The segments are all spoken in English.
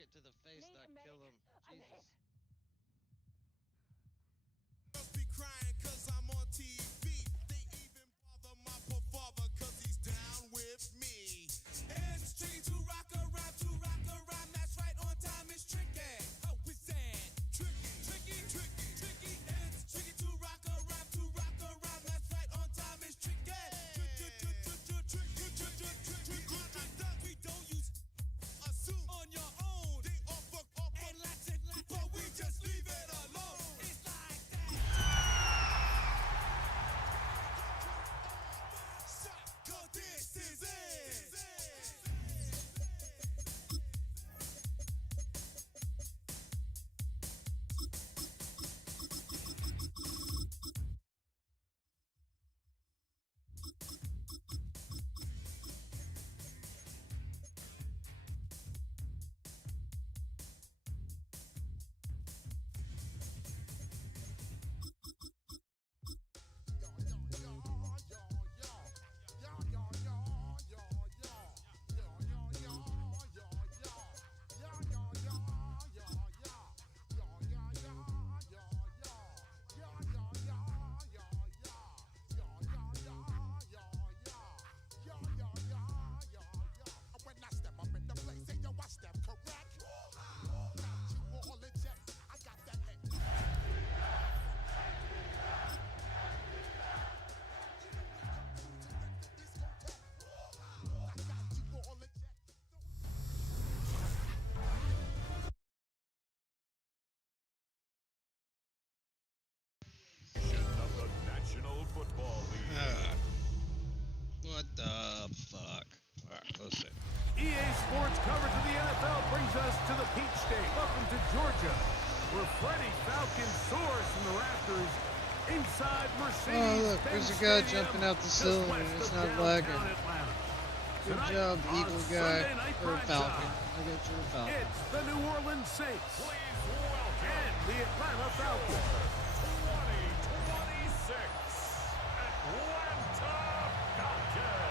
it to the face, not kill him. Jesus. Be crying cause I'm on TV. They even bother my poor father cause he's down with me. It's tricky to rock a rhyme, that's right, on time is tricky. How is that? Tricky. It's tricky to rock a rhyme, that's right, on time is tricky. We don't use assume on your own. They all fuck up and let's it, but we just leave it alone. It's like that. Cause this is it. When I step up in the place, say yo, I step correct. Got you all in check. I got that head. I got you all in check. Of the National Football League. What the fuck? Alright, listen. EA Sports coverage of the NFL brings us to the Peach State. Welcome to Georgia, where Freddie Falcon soars from the rafters inside Mercedes. Oh, look, there's a guy jumping out the cylinder. It's not lagging. Good job, Eagle guy. Or Falcon. I got you, Falcon. It's the New Orleans Saints Please welcome and the Atlanta Falcons. 2026 Atlanta Falcons.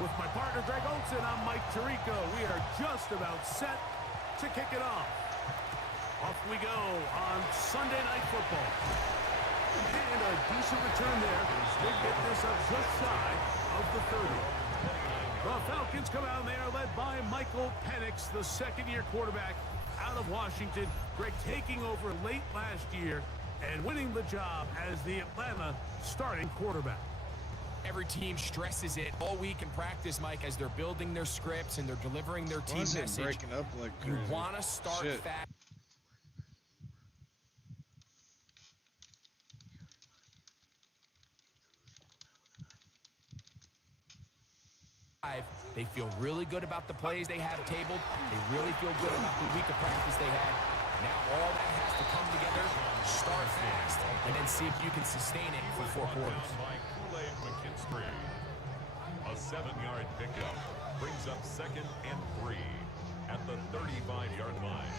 With my partner Greg Olson, I'm Mike Tirico. We are just about set to kick it off. Off we go on Sunday Night Football. And a decent return there. They get this up just shy of the 30. The Falcons come out and they are led by Michael Penix, the second-year quarterback out of Washington. Greg taking over late last year and winning the job as the Atlanta starting quarterback. Every team stresses it all week in practice, Mike, as they're building their scripts and they're delivering their team Why is it message. breaking up like You crazy? want to start Shit. fast. They feel really good about the plays they have tabled. They really feel good about the week of practice they had. Now all that has to come together, start fast, and then see if you can sustain it for 4 quarters. By Kool-Aid McKinstry. A 7-yard pickup brings up 2nd and 3 at the 35-yard line.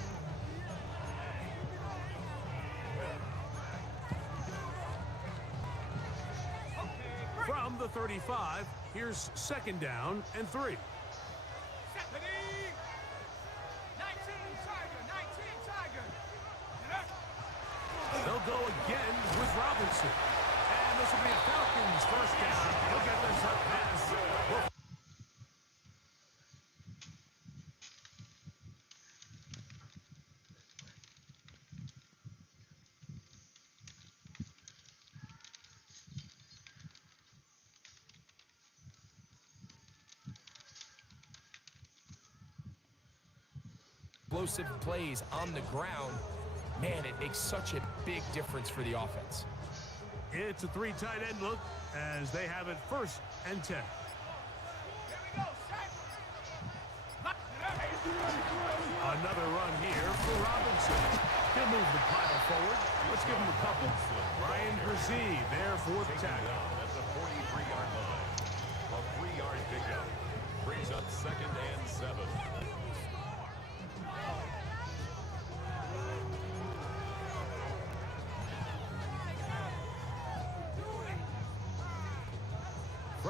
From the 35, here's 2nd down and 3. They'll go again with Robinson. And this will be a Falcons first down. He'll get this up pass. Explosive plays on the ground, man, it makes such a big difference for the offense. It's a 3 tight end look as they have it 1st and 10. Another run here for Robinson. He'll move the pile forward. Let's give him a couple. Ryan Brzee there for the tackle. At the 43-yard line. A 3-yard pickup brings up 2nd and 7.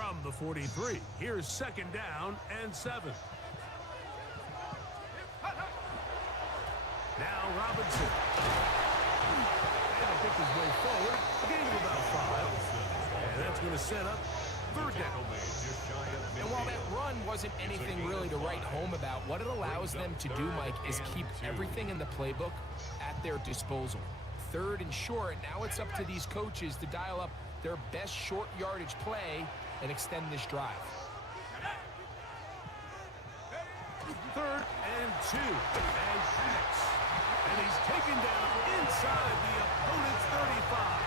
From the 43, here's 2nd down and 7. Now Robinson. And he'll pick his way forward. A gain of about 5. And that's going to set up 3rd down. And while that run wasn't anything really to write home about, what it allows them to do, Mike, is keep everything in the playbook at their disposal. 3rd and short, now it's up to these coaches to dial up their best short yardage play and extend this drive. 3rd and 2. And Penix. And he's taken down inside the opponent's 35.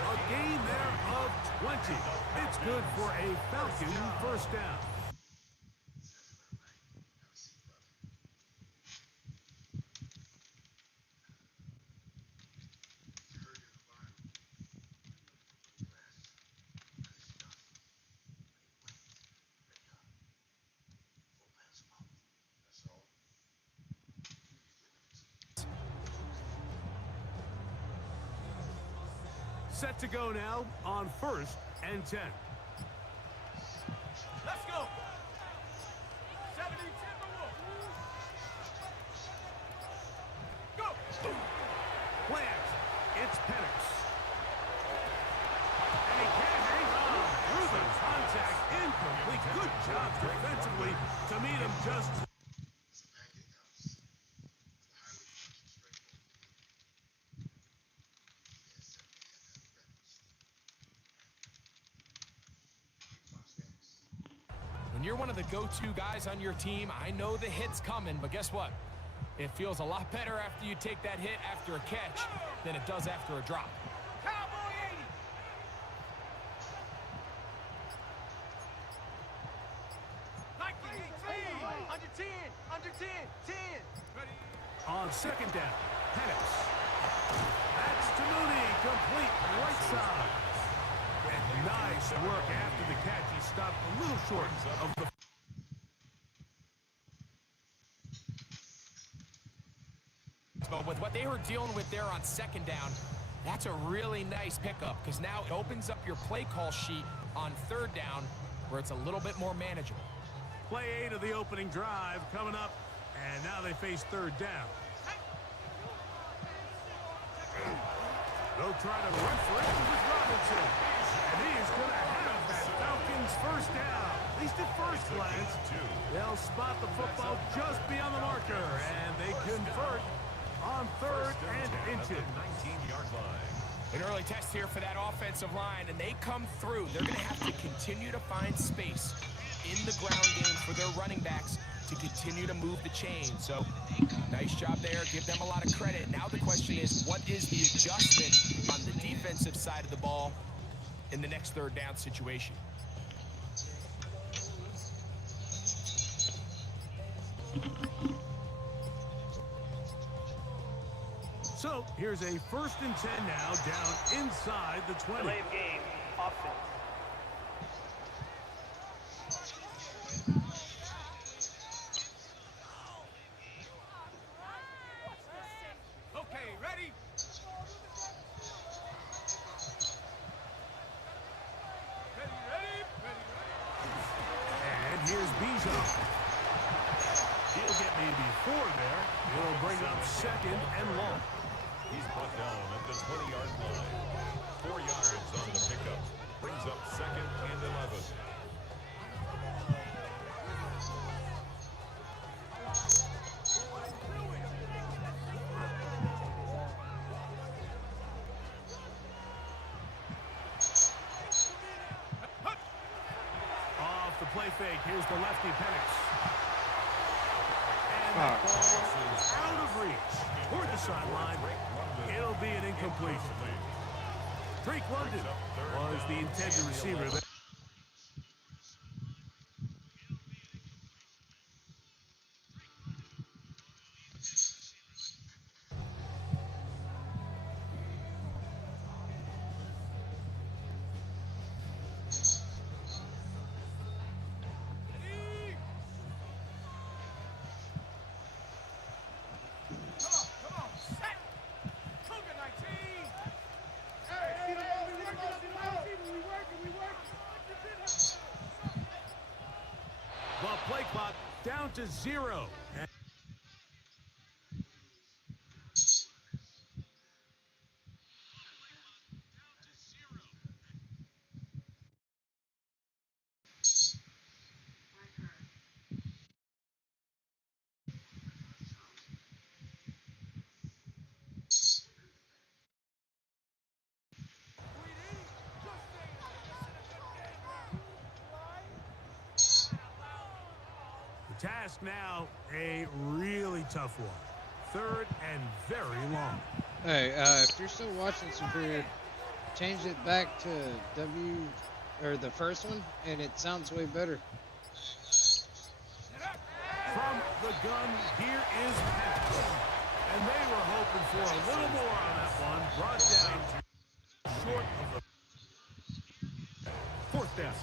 A gain there of 20. It's good for a Falcon 1st down. Set to go now on 1st and 10. Let's go. 70 Timberwolves. Go. Plans. It's Penix. And he can't hang on. Ruben, contact incomplete. Good job defensively to meet him just. When you're one of the go-to guys on your team, I know the hit's coming, but guess what? It feels a lot better after you take that hit after a catch than it does after a drop. Cowboy 80. 19, under 10, under 10, 10. Ready. On 2nd down, Penix. That's to Mooney, complete right side. And nice work after the catch. He stopped a little short of the. But with what they were dealing with there on 2nd down, that's a really nice pickup because now it opens up your play call sheet on 3rd down where it's a little bit more manageable. Play 8 of the opening drive coming up, and now they face 3rd down. They'll try to run for it with Robinson. And he is going to have that Falcons 1st down. At least at first glance, they'll spot the football just beyond the marker, and they convert on 3rd and inches. 19-yard line. An early test here for that offensive line, and they come through. They're going to have to continue to find space in the ground game for their running backs to continue to move the chain. So, nice job there. Give them a lot of credit. Now the question is, what is the adjustment on the defensive side of the ball in the next 3rd down situation? So, here's a 1st and 10 now, down inside the 20. Delay of game, offense. Okay, ready? And here's Bijan. He'll get maybe 4 there. He'll bring up 2nd and long. He's brought down at the 20-yard line. 4 yards on the pickup. Brings up 2nd and 11. Off the play fake, here's the lefty Penix. And that ball is out of reach. Toward the sideline, it'll be an incompletion. Drake London was the intended receiver there. down to 0. The task now, a really tough one. 3rd and very long. Hey, if you're still watching Superior, change it back to or the first one, and it sounds way better. From the gun, here is Pass. And they were hoping for a little more on that one. Brought down short of the 4th down.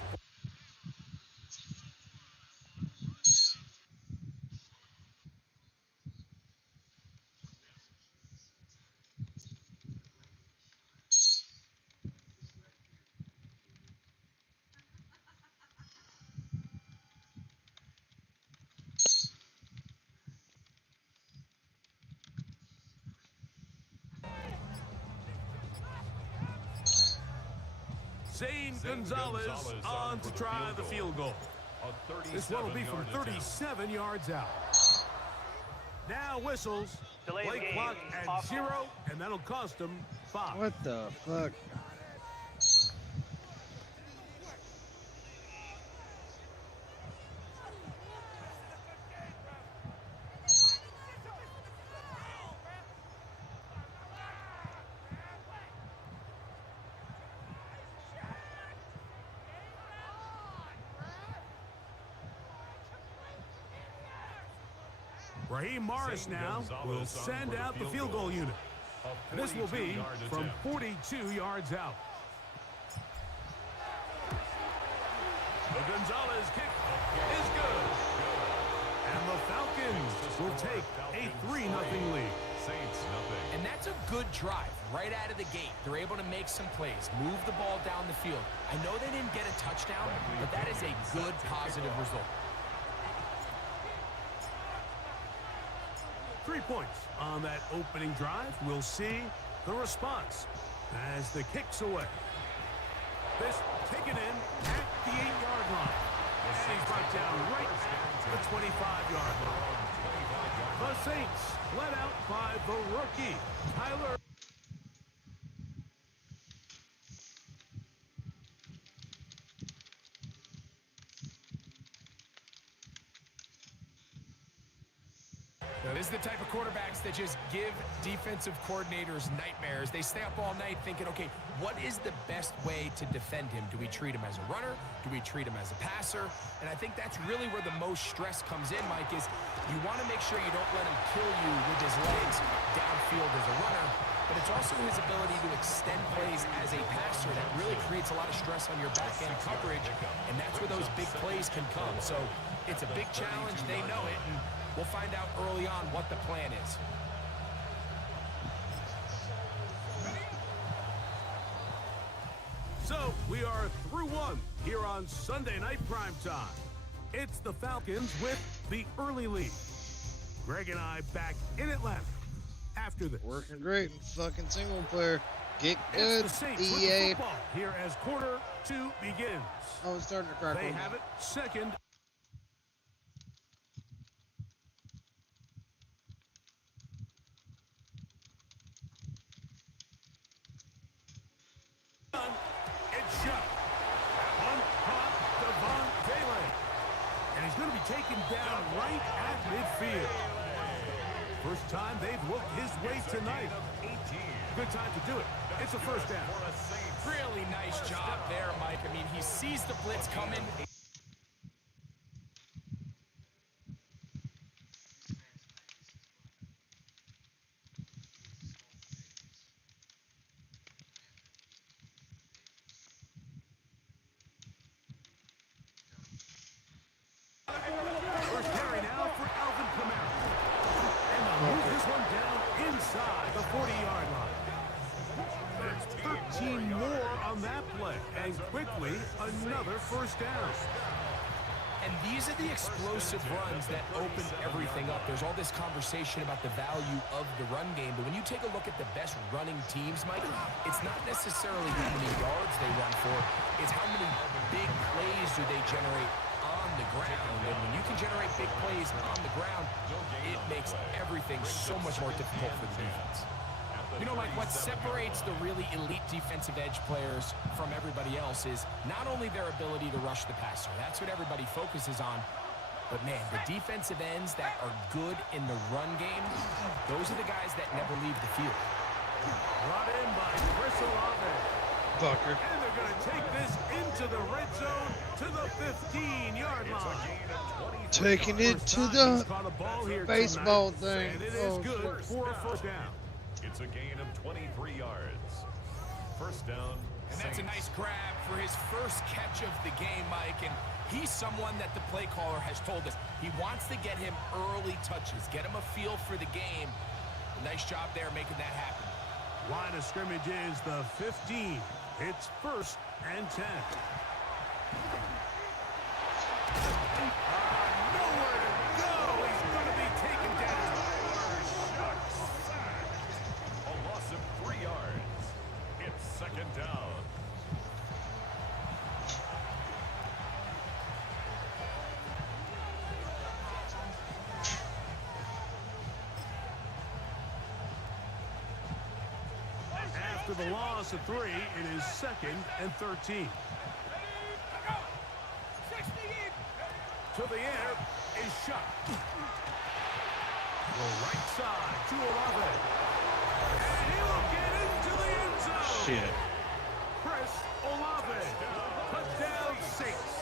Zane Gonzalez on to try the field goal. This one will be from 37 yards out. Now whistles. Delay of Play game. clock at Offense. 0, and that'll cost them 5. What the fuck? Raheem Morris now will send out the field goal unit. And this will be from 42 yards out. The Gonzalez kick is good. And the Falcons will take a 3-0 lead. Saints nothing. And that's a good drive right out of the gate. They're able to make some plays, move the ball down the field. I know they didn't get a touchdown, but that is a good, positive result. 3 points on that opening drive. We'll see the response as the kick's away. This taken in at the 8-yard line. And he's brought down right at the 25-yard line. The Saints led out by the rookie, Tyler. This is the type of quarterbacks that just give defensive coordinators nightmares. They stay up all night thinking, okay, what is the best way to defend him? Do we treat him as a runner? Do we treat him as a passer? And I think that's really where the most stress comes in, Mike, is you want to make sure you don't let him kill you with his legs downfield as a runner, but it's also his ability to extend plays as a passer that really creates a lot of stress on your back end coverage, and that's where those big plays can come. So it's a big challenge. They know it, and we'll find out early on what the plan is. So we are through one here on Sunday Night Primetime. It's the Falcons with the early lead. Greg and I back in Atlanta after this. Working great. Fucking single player. Get It's good, the Saints with the EA. football here as quarter 2 begins. Oh, it's starting to crack They on me. have it second. It's shot. One caught Devon Taylor. And he's going to be taken down right at midfield. First time they've looked his way tonight. Good time to do it. It's a first down. Really nice job there, Mike. I mean, he sees the blitz coming. First carry now for Alvin Kamara. And they'll move this one down inside the 40-yard line. There's 13 more on that play. And quickly, another first down. And these are the explosive runs that open everything up. There's all this conversation about the value of the run game, but when you take a look at the best running teams, Mike, it's not necessarily how many yards they run for, it's how many big plays do they generate on the ground. And when you can generate big plays on the ground, it makes everything so much more difficult for the defense. You know, like, what separates the really elite defensive edge players from everybody else is not only their ability to rush the passer. That's what everybody focuses on. But, man, the defensive ends that are good in the run game, those are the guys that never leave the field. Brought in by Chris Olave. Bucker. And they're going to take this into the red zone to the 15-yard line. Taking it to First time the he's caught a ball here baseball tonight, thing. And it is Oh, good shit. for a first down. It's a gain of 23 yards. First down. And that's a Saints. nice grab for his first catch of the game, Mike. And he's someone that the play caller has told us he wants to get him early touches, get him a feel for the game. Nice job there making that happen. Line of scrimmage is the 15. It's 1st and 10. Nowhere to go. He's going to be taken down. A loss of 3 yards. It's second down. After the loss of 3, it is 2nd and 13. To the air is shot. The right side to Olave. And he'll get into the end zone. Shit. Chris Olave. Touchdown Saints.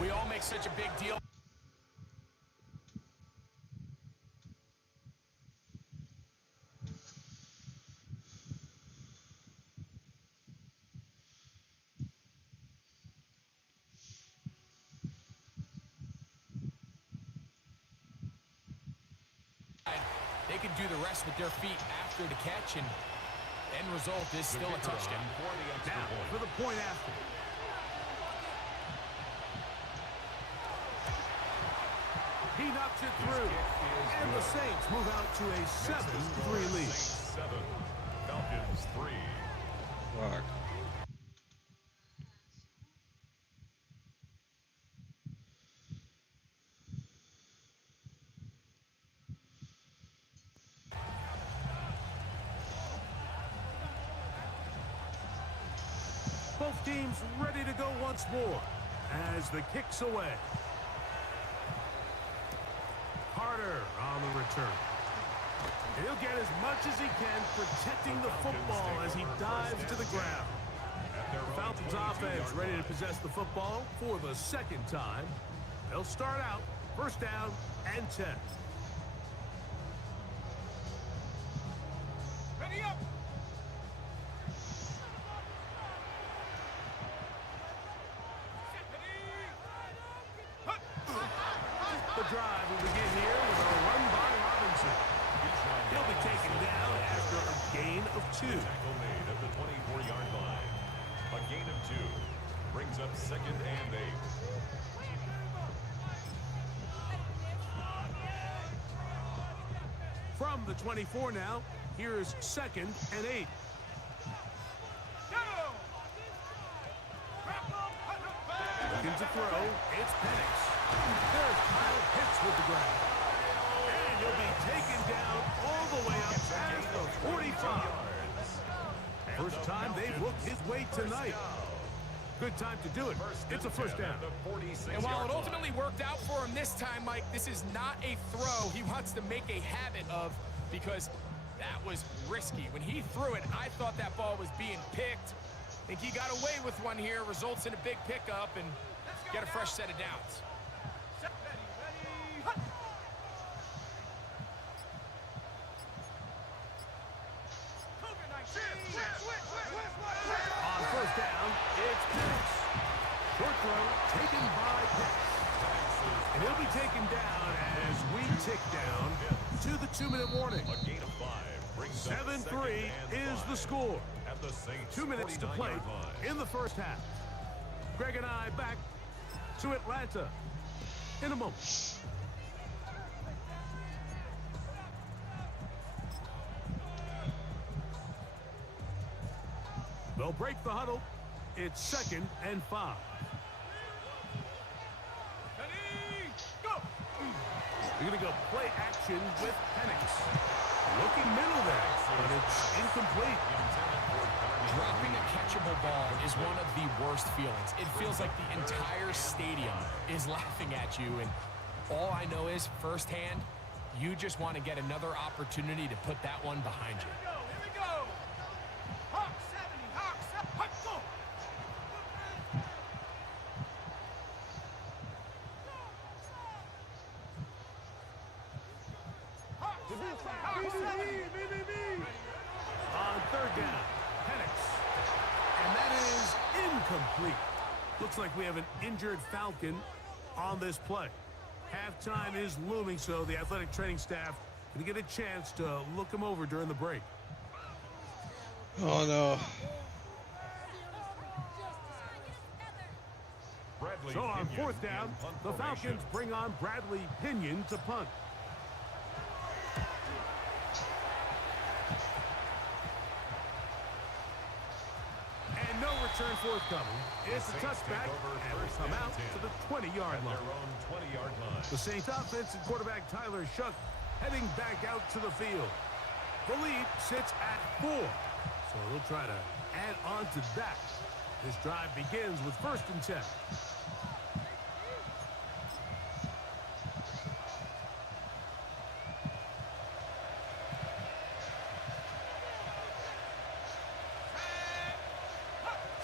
We all make such a big deal. They can do the rest with their feet after the catch, and end result is still a touchdown. For the extra Now point. for the point after. He knocks it through. And the Saints move out to a 7-3 lead. Saints 7. Falcons 3. Fuck. Both teams ready to go once more as the kick's away. Carter on the return. He'll get as much as he can protecting the football as he dives to the ground. The Falcons offense ready to possess the football for the second time. They'll start out 1st down and 10. Ready up. The drive will begin here with a run by Robinson. He'll be taken down after a gain of 2. Tackle made at the 24-yard line. A gain of 2 brings up 2nd and 8. From the 24 now, here's 2nd and 8. Looking to throw, it's Penix. There's Kyle Pitts with the grab. And he'll be taken down all the way up past the 45. First time they've looked his way tonight. Good time to do it. It's a 1st down. And while it ultimately worked out for him this time, Mike, this is not a throw he wants to make a habit of, because that was risky. When he threw it, I thought that ball was being picked. I think he got away with one here, results in a big pickup, and get a fresh set of downs. On 1st down, it's Pitts. Short throw taken by Pitts. And he'll be taken down as we tick down to the 2-minute warning. A gain of 5 brings up 7-3 2nd and is 5 the score. at the Saints 2 minutes to play 49-yard line. in the 1st half. Greg and I back to Atlanta in a moment. They'll break the huddle. It's 2nd and 5. Ready, go! They're going to go play action with Penix. Looking middle there, but it's incomplete. Dropping a catchable ball is one of the worst feelings. It feels like the entire stadium is laughing at you, and all I know is firsthand, you just want to get another opportunity to put that one behind you. Here we go! Hawk 70, Hawk 70, Hawk, go! Hawk 70, Hawk 70. On 3rd down, Penix. And that is incomplete. Looks like we have an injured Falcon on this play. Halftime is looming, so the athletic training staff can get a chance to look him over during the break. Oh no. Bradley So on Pinion 4th down, in punt the formation. Falcons bring on Bradley Pinion to punt. And no return forthcoming. It's a Saints touchback, take over and will 1st come and out 10 to the 20-yard at line. their own 20-yard line. The Saints offense and quarterback Tyler Shuck heading back out to the field. The lead sits at 4, so they'll try to add on to that. This drive begins with 1st and 10.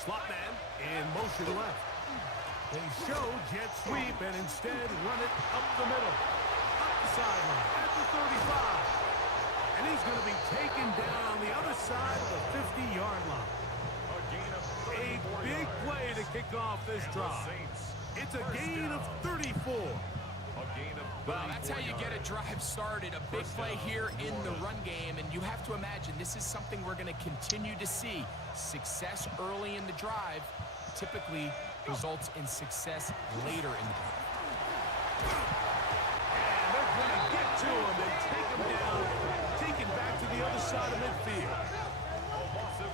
Slot man in motion left. They show jet sweep and instead run it up the middle. Up the sideline at the 35. And he's going to be taken down on the other side of the 50-yard line. A gain of A 34 big yards. play to kick off this And the drive. Saints It's a first gain of down. 34. A gain of 34 Well, that's how you get a yards. drive started. A big First play down, here in the New run game, and you have to imagine this is something we're going to continue to see. Success early in the drive typically results in success later in the drive. And they're going to get to him and take him down. Take it back to the other side of midfield.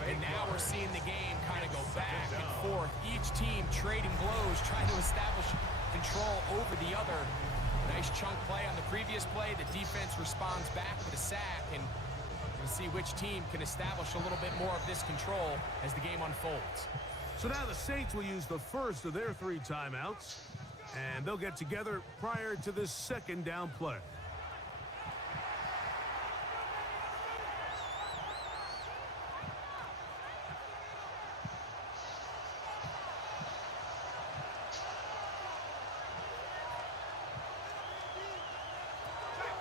And now we're seeing the game kind of go back and forth. Each team trading blows, trying to establish control over the other. Nice chunk play on the previous play. The defense responds back with a sack, and we'll see which team can establish a little bit more of this control as the game unfolds. So now the Saints will use the first of their 3 timeouts, and they'll get together prior to this 2nd down play.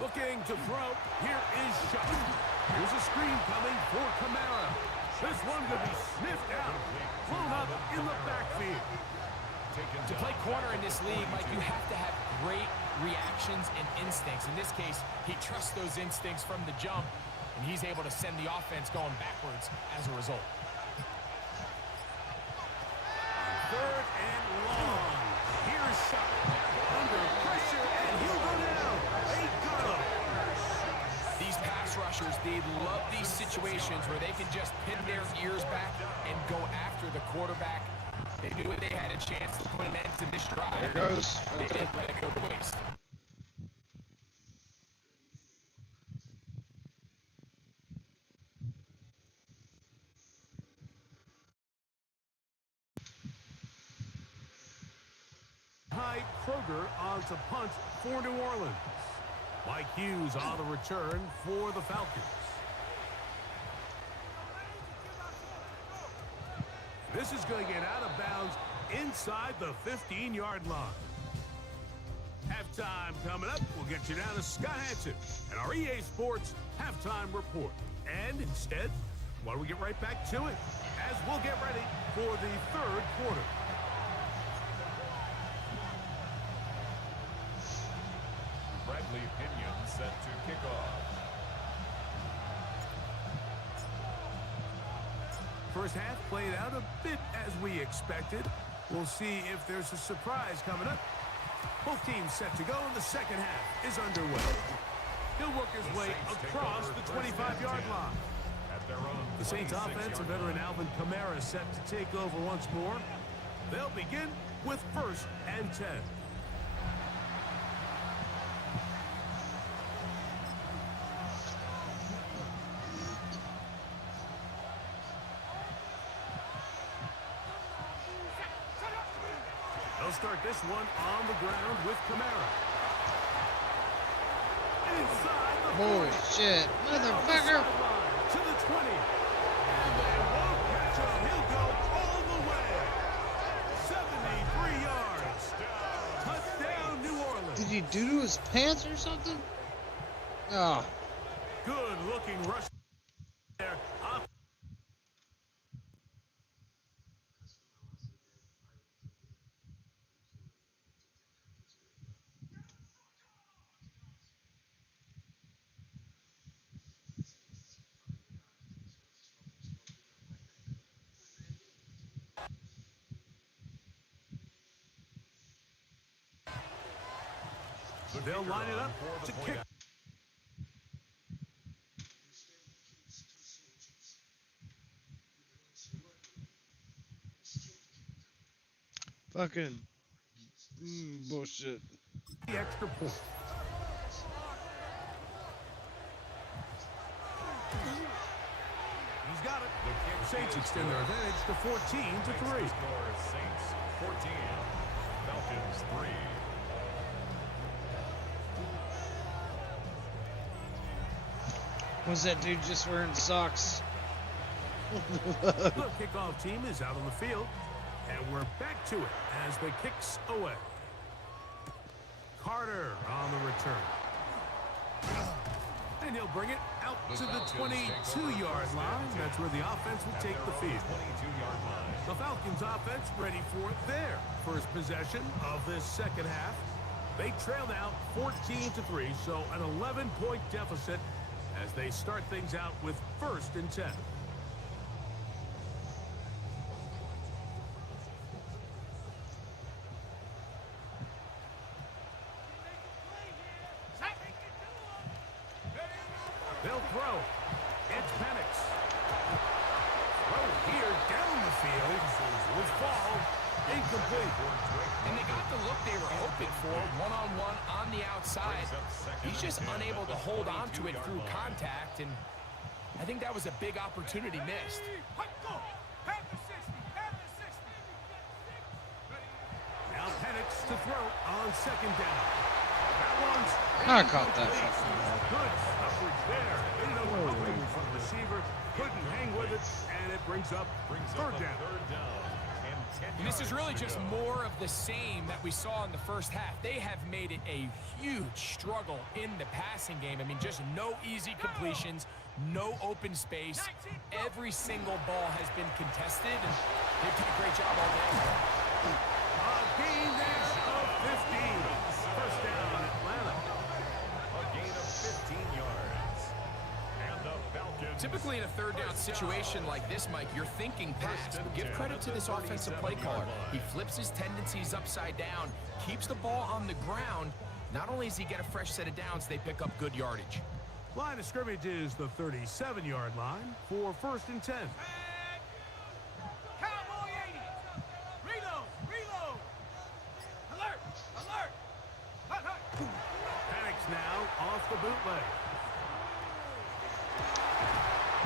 Looking to throw. Here is Shuck. Here's a screen coming for Kamara. This one could be sniffed out. Thrown up in the backfield. To play corner in this league, Mike, you have to have great reactions and instincts. In this case, he trusts those instincts from the jump, and he's able to send the offense going backwards as a result. 3rd and long. Here's Shuck. Under pressure, and he'll go down. They got him. These pass rushers, they love these situations where they can just pin their ears back and go after the quarterback. They knew they had a chance to put an end to this drive. There goes. They didn't let it go to waste. Ty Kroger on to punt for New Orleans. Mike Hughes on the return for the Falcons. This is going to get out of bounds inside the 15-yard line. Halftime coming up. We'll get you down to Scott Hansen and our EA Sports Halftime Report. And instead, why don't we get right back to it as we'll get ready for the 3rd quarter. Bradley Pinion set to kick off. First half played out a bit as we expected. We'll see if there's a surprise coming up. Both teams set to go, and the second half is underway. He'll work his way across the 25-yard line. At their own The Saints 26-yard offense, and line. veteran Alvin Kamara set to take over once more. They'll begin with 1st and 10. They'll start this one on the ground with Kamara. Inside the Holy 40. shit, Down the motherfucker! sideline to the 20. And they won't catch him. He'll go all the way. 73 yards. Touchdown, New Orleans. Did he do to his pants or something? Oh, Good-looking rush there. Up. They'll line it up to kick. fucking bullshit. The extra point. He's got it. The Saints extend their advantage to 14 to 3. Score Saints 14, Falcons 3. Was that dude just wearing socks? The kickoff team is out on the field, and we're back to it as the kicks away. Carter on the return. And he'll bring it out to the 22-yard line. That's where the offense will take the field. 22-yard line. The Falcons offense ready for their first possession of this second half. They trail now 14 to 3, so an 11-point deficit as they start things out with 1st and 10. They'll throw. It's Penix. Throw here down the field. Will fall. Incomplete. And they got the look they were hoping for, one-on-one on the outside. He's just unable to hold on to it through contact, and I think that was a big opportunity missed. Now Penix to throw on second down. That one's I caught that. good coverage there. They know what to do from the receiver. Couldn't hang with it, and it brings up third down. Third down. And 10 And this is yards really to just go. more of the same that we saw in the first half. They have made it a huge struggle in the passing game. I mean, just no easy completions, no open space. Every single ball has been contested, and they've done a great job all day. A gain there of 15. First down, Atlanta. A gain of 15 yards. And the Falcons. Typically in a third down situation like this, Mike, you're thinking pass. But give credit to this offensive play caller. He flips his tendencies upside down, keeps the ball on the ground. Not only does he get a fresh set of downs, they pick up good yardage. Line of scrimmage is the 37-yard line for 1st and 10. Cowboy 80. Reload. Reload. Alert. Alert. Hut, hut. Penix now off the bootleg.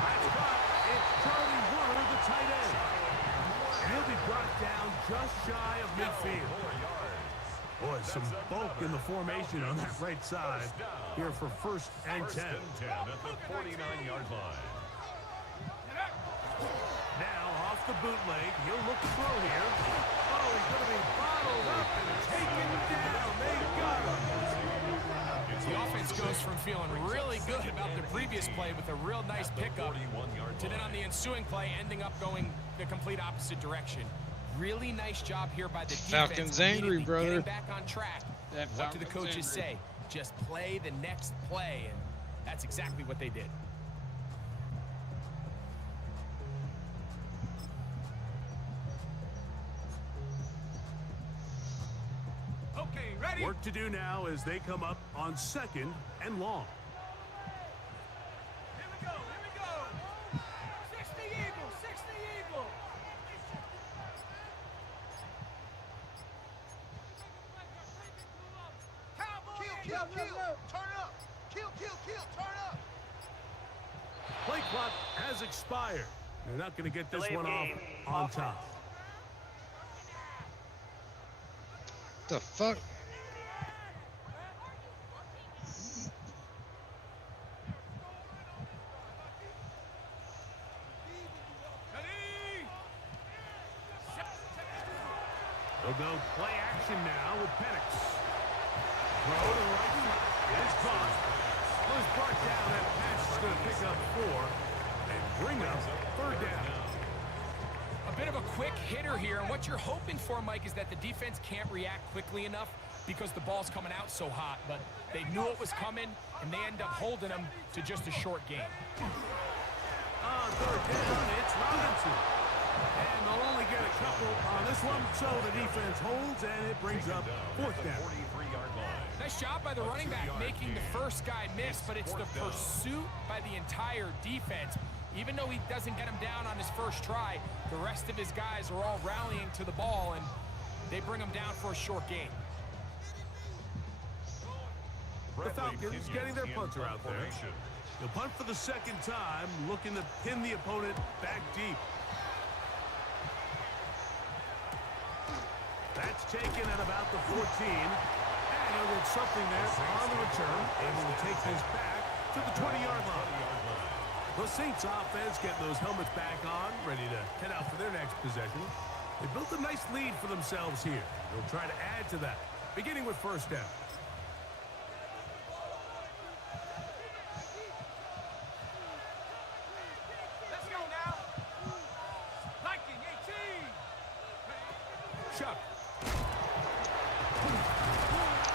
That's caught. It's Charlie Warner, the tight end. And he'll be brought down just shy of midfield. 4 yards. Boy, some bulk in the formation on that right side here for 1st and 10. First and 10 at the 49-yard line. Now off the bootleg. He'll look throw here. Oh, he's going to be bottled up and taken down. They got him. The offense goes from feeling really good about the previous play with a real nice pickup 41-yard to then on the ensuing play ending up going the complete opposite direction. Really nice job here by the defense. Falcons angry, immediately brother. Getting back on track. That What do the Falcons coaches angry. say? Just play the next play, and that's exactly what they did. Ready? Work to do now as they come up on 2nd and long. Here we go. Here we go. 60 Eagles. 60 Eagles. Cowboy. Kill. Turn up. Kill. Turn up. Play clock has expired. They're not going to get this one off on time. The fuck? Ready? They'll go play action now with Penix. Throw to the right side. It is caught. Was brought down. That pass is going to pick up 4 and bring up 3rd down. A bit of a quick hitter here, and what you're hoping for, Mike, is that the defense can't react quickly enough because the ball's coming out so hot. But they knew it was coming, and they end up holding them to just a short game. On 3rd down, it's Robinson. And they'll only get a couple on this one, so the defense holds, and it brings up 4th down. 43-yard line. Nice job by the running back making the first guy miss, but it's the pursuit by the entire defense. Even though he doesn't get him down on his first try, the rest of his guys are all rallying to the ball, and they bring him down for a short gain. The Falcons getting their punter out there. They'll punt for the 2nd time, looking to pin the opponent back deep. That's taken at about the 14. And he'll get something there on the return, able to take this back to the 20-yard line. The Saints offense getting those helmets back on, ready to head out for their next possession. They built a nice lead for themselves here. They'll try to add to that, beginning with 1st down. Let's go now. Viking 18. Chuck.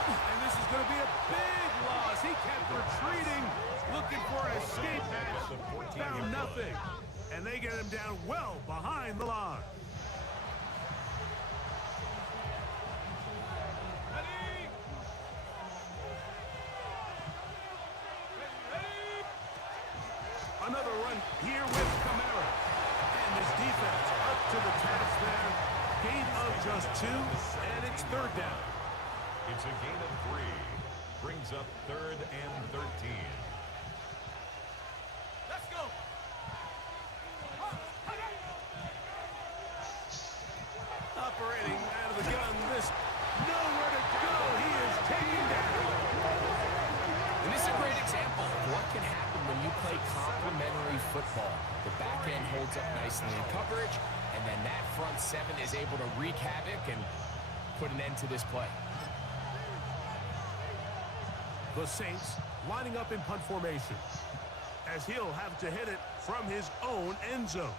And this is going to be a big loss. He kept retreating, looking for an escape hatch. Found nothing. And they get him down well behind the line. Ready? Ready? Another run here with Kamara. And his defense up to the task there. Gain of just 2, and it's 3rd down. It's a gain of 3. Brings up 3rd and 13. Let's go. Operating out of the gun, this nowhere to go. He is taken down. And this is a great example of what can happen when you play complementary football. The back end holds up nicely in coverage, and then that front 7 is able to wreak havoc and put an end to this play. The Saints lining up in punt formation, as he'll have to hit it from his own end zone.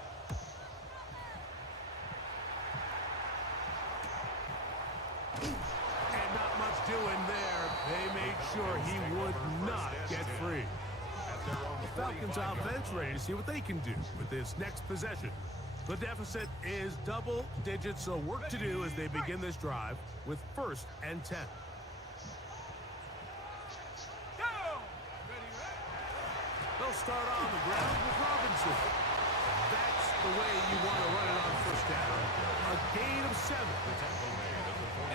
And not much doing there. They made sure he would not get free. The Falcons offense ready to see what they can do with this next possession. The deficit is double digits, so work to do as they begin this drive with 1st and 10. Go. Ready? They'll start on the ground with Robinson. That's the way you want to run it on 1st down. A gain of 7.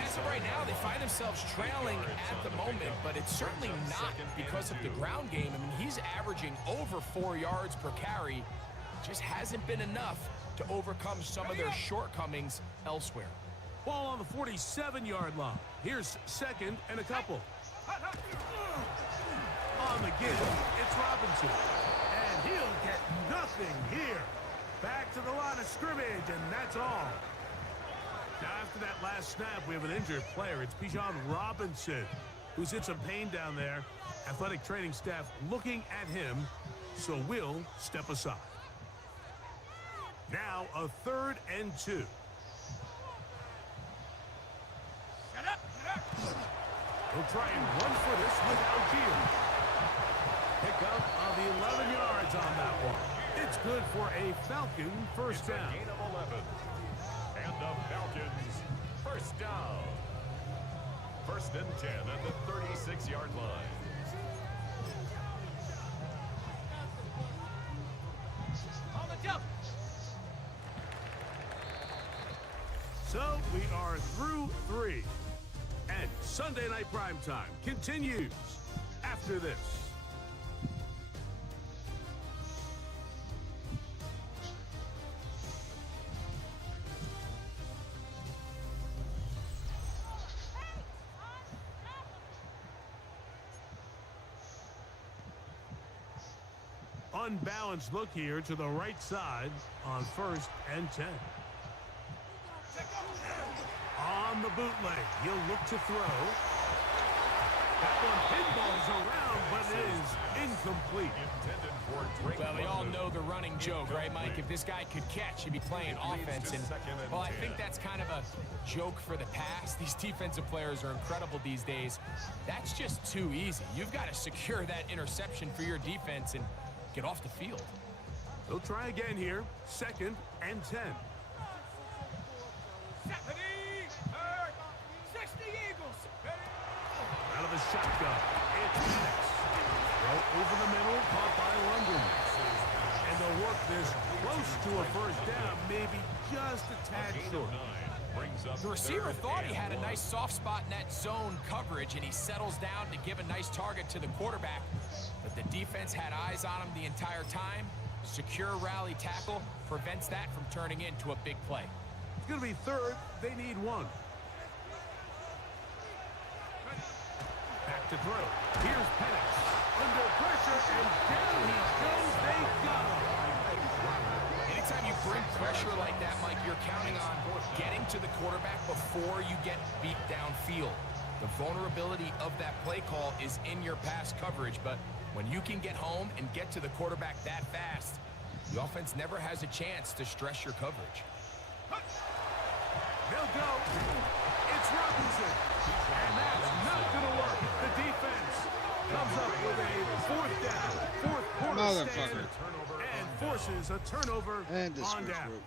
As of right now, they find themselves trailing at the moment, but it's certainly not because of the ground game. I mean, he's averaging over 4 yards per carry. Just hasn't been enough to overcome some of their shortcomings elsewhere. Ball on the 47-yard line. Here's 2nd and a couple. On the give, it's Robinson. And he'll get nothing here. Back to the line of scrimmage, and that's all. Now, after that last snap, we have an injured player. It's Bijan Robinson, who's in some pain down there. Athletic training staff looking at him, so we'll step aside. Now, a 3rd and 2. He'll try and run for this with Algier. Pick up of the 11 yards on that one. It's good for a Falcon 1st down. Gain of 11. And the Falcons 1st down. First and 10 at the 36-yard line. So we are through 3. And Sunday Night Primetime continues after this. Unbalanced look here to the right side on 1st and 10. On the bootleg, he'll look to throw. That one pinballs around, but it is incomplete. Well, they all know the running joke, right, Mike? If this guy could catch, he'd be playing offense. And, well, I think that's kind of a joke for the past. These defensive players are incredible these days. That's just too easy. You've got to secure that interception for your defense and get off the field. They'll try again here. 2nd and 10. Out of the shotgun, it's Penix. Throw over the middle, caught by London. And they'll work this close to a first down, maybe just a tad short. The receiver thought he had a nice soft spot in that zone coverage, and he settles down to give a nice target to the quarterback. But the defense had eyes on him the entire time. Secure rally tackle prevents that from turning into a big play. It's going to be 3rd. They need 1. Back to throw. Here's Penix. Under pressure, and down he goes. They got him. Anytime you bring pressure like that, Mike, you're counting on getting to the quarterback before you get beat downfield. The vulnerability of that play call is in your pass coverage, but when you can get home and get to the quarterback that fast, the offense never has a chance to stress your coverage. They'll go. It's Robinson. And that's not going to work. The defense comes up with a 4th down. 4th quarter Motherfucker. and forces a turnover And the on switch downs. route.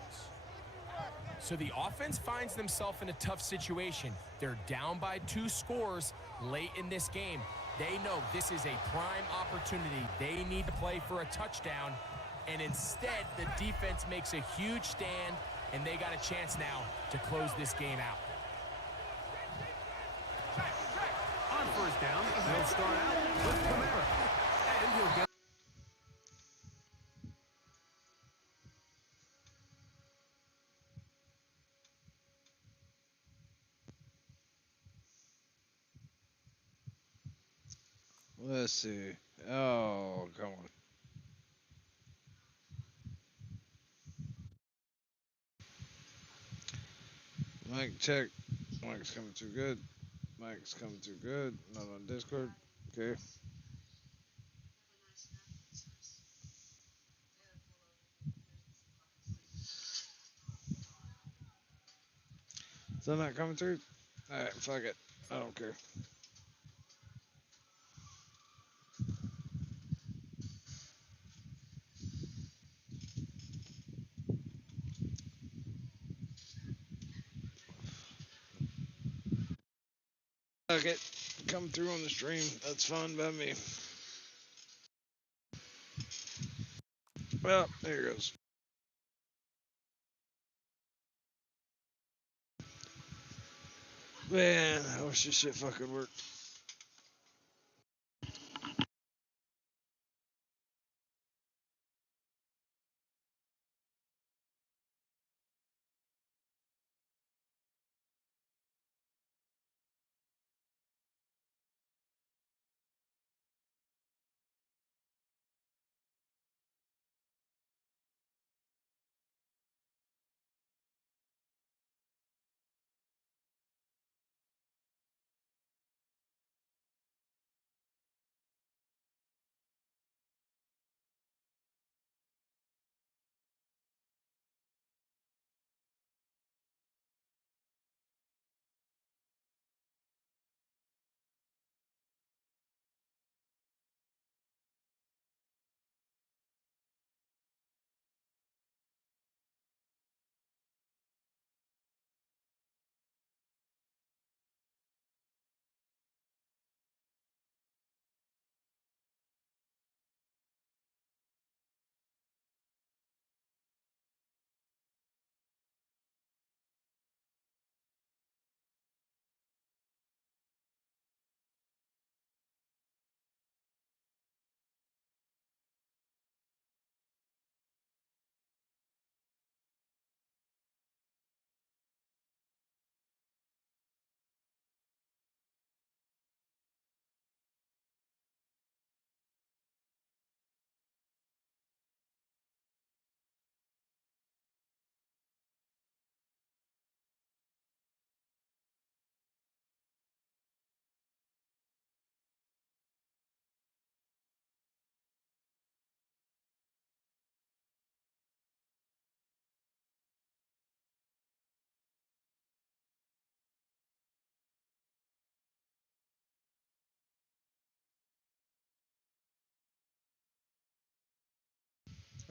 So the offense finds themselves in a tough situation. They're down by 2 scores late in this game. They know this is a prime opportunity. They need to play for a touchdown. And instead, the defense makes a huge stand, and they got a chance now to close this game out. On 1st down, they'll start out with Kamara. And he'll get Let's see. Oh, come on. Mic check. Mic's coming too good. Mic's coming too good. Not on Discord. Okay. Still not coming through? Alright, fuck it. I don't care. Fuck it. Come through on the stream. That's fine by me. Well, there it goes. Man, I wish this shit fucking worked.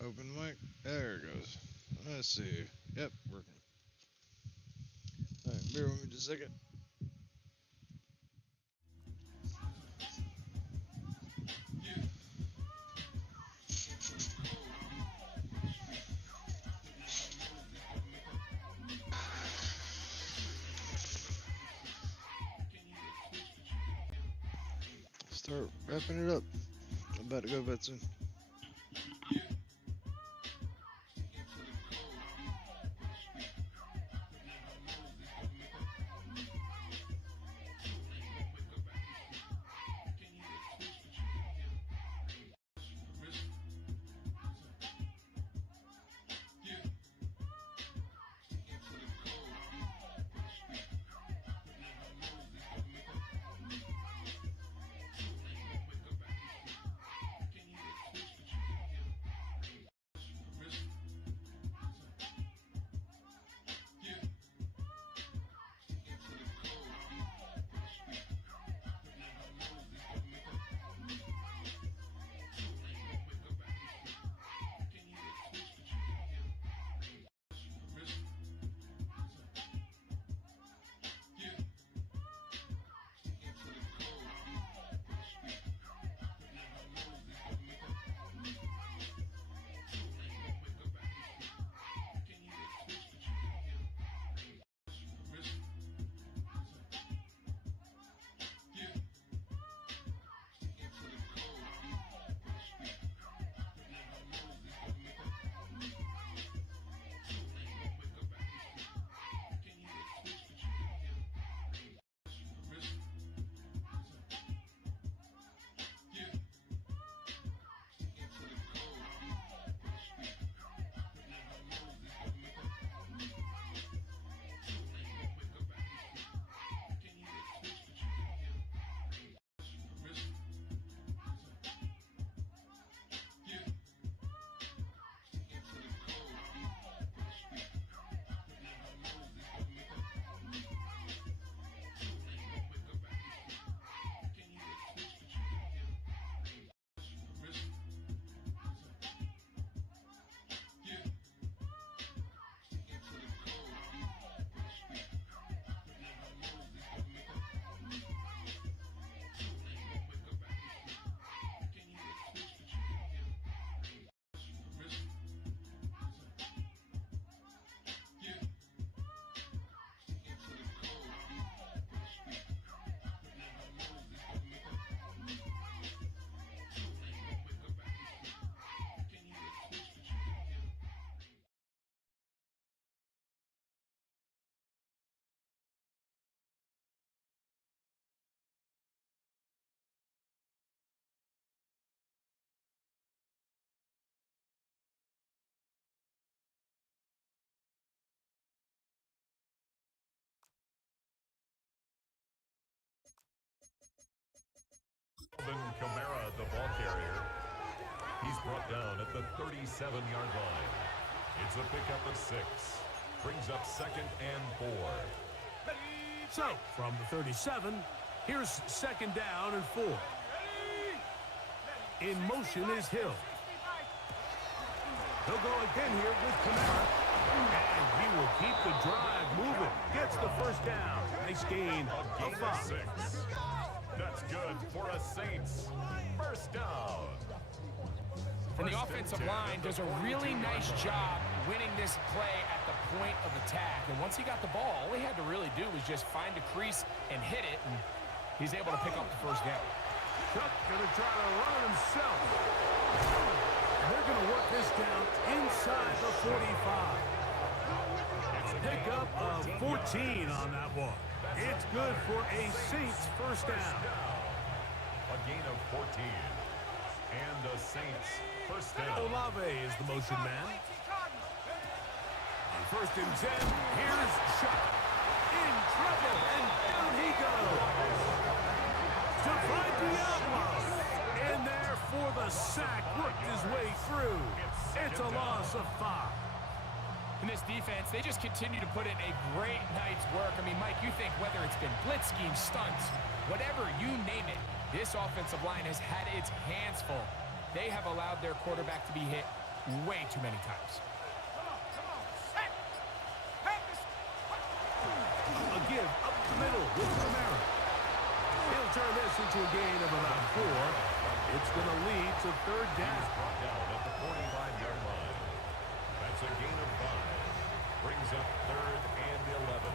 Open mic. There it goes. Let's see. Yep, working. Alright, bear with me just a second. Start wrapping it up. I'm about to go to bed soon. Alvin Kamara, the ball carrier. He's brought down at the 37-yard line. It's a pickup of 6. Brings up 2nd and 4. So, from the 37, here's 2nd down and 4. In motion is Hill. He'll go again here with Kamara. And he will keep the drive moving. Gets the first down. Nice gain of 5. 6. That's good for a Saints first down. And the offensive line does a really nice job winning this play at the point of attack. And once he got the ball, all he had to really do was just find a crease and hit it, and he's able to pick up the first down. Chuck gonna try to run it himself. They're gonna work this down inside the 45. Pickup of 14 on that one. It's good for a Saints first down. A gain of 14. And the Saints first down. Olave is the motion man. On 1st and 10, here's Chuck. In trouble, and down he goes. To find Diablo. In there for the sack. Worked his way through. It's a loss of 5. In this defense, they just continue to put in a great night's work. I mean, Mike, you think whether it's been blitz schemes, stunts, whatever you name it, this offensive line has had its hands full. They have allowed their quarterback to be hit way too many times. A give up the middle with Kamara. He'll turn this into a gain of about 4. It's going to lead to third down. Brought down at the 45-yard line. That's a gain of 5. Brings up 3rd and 11.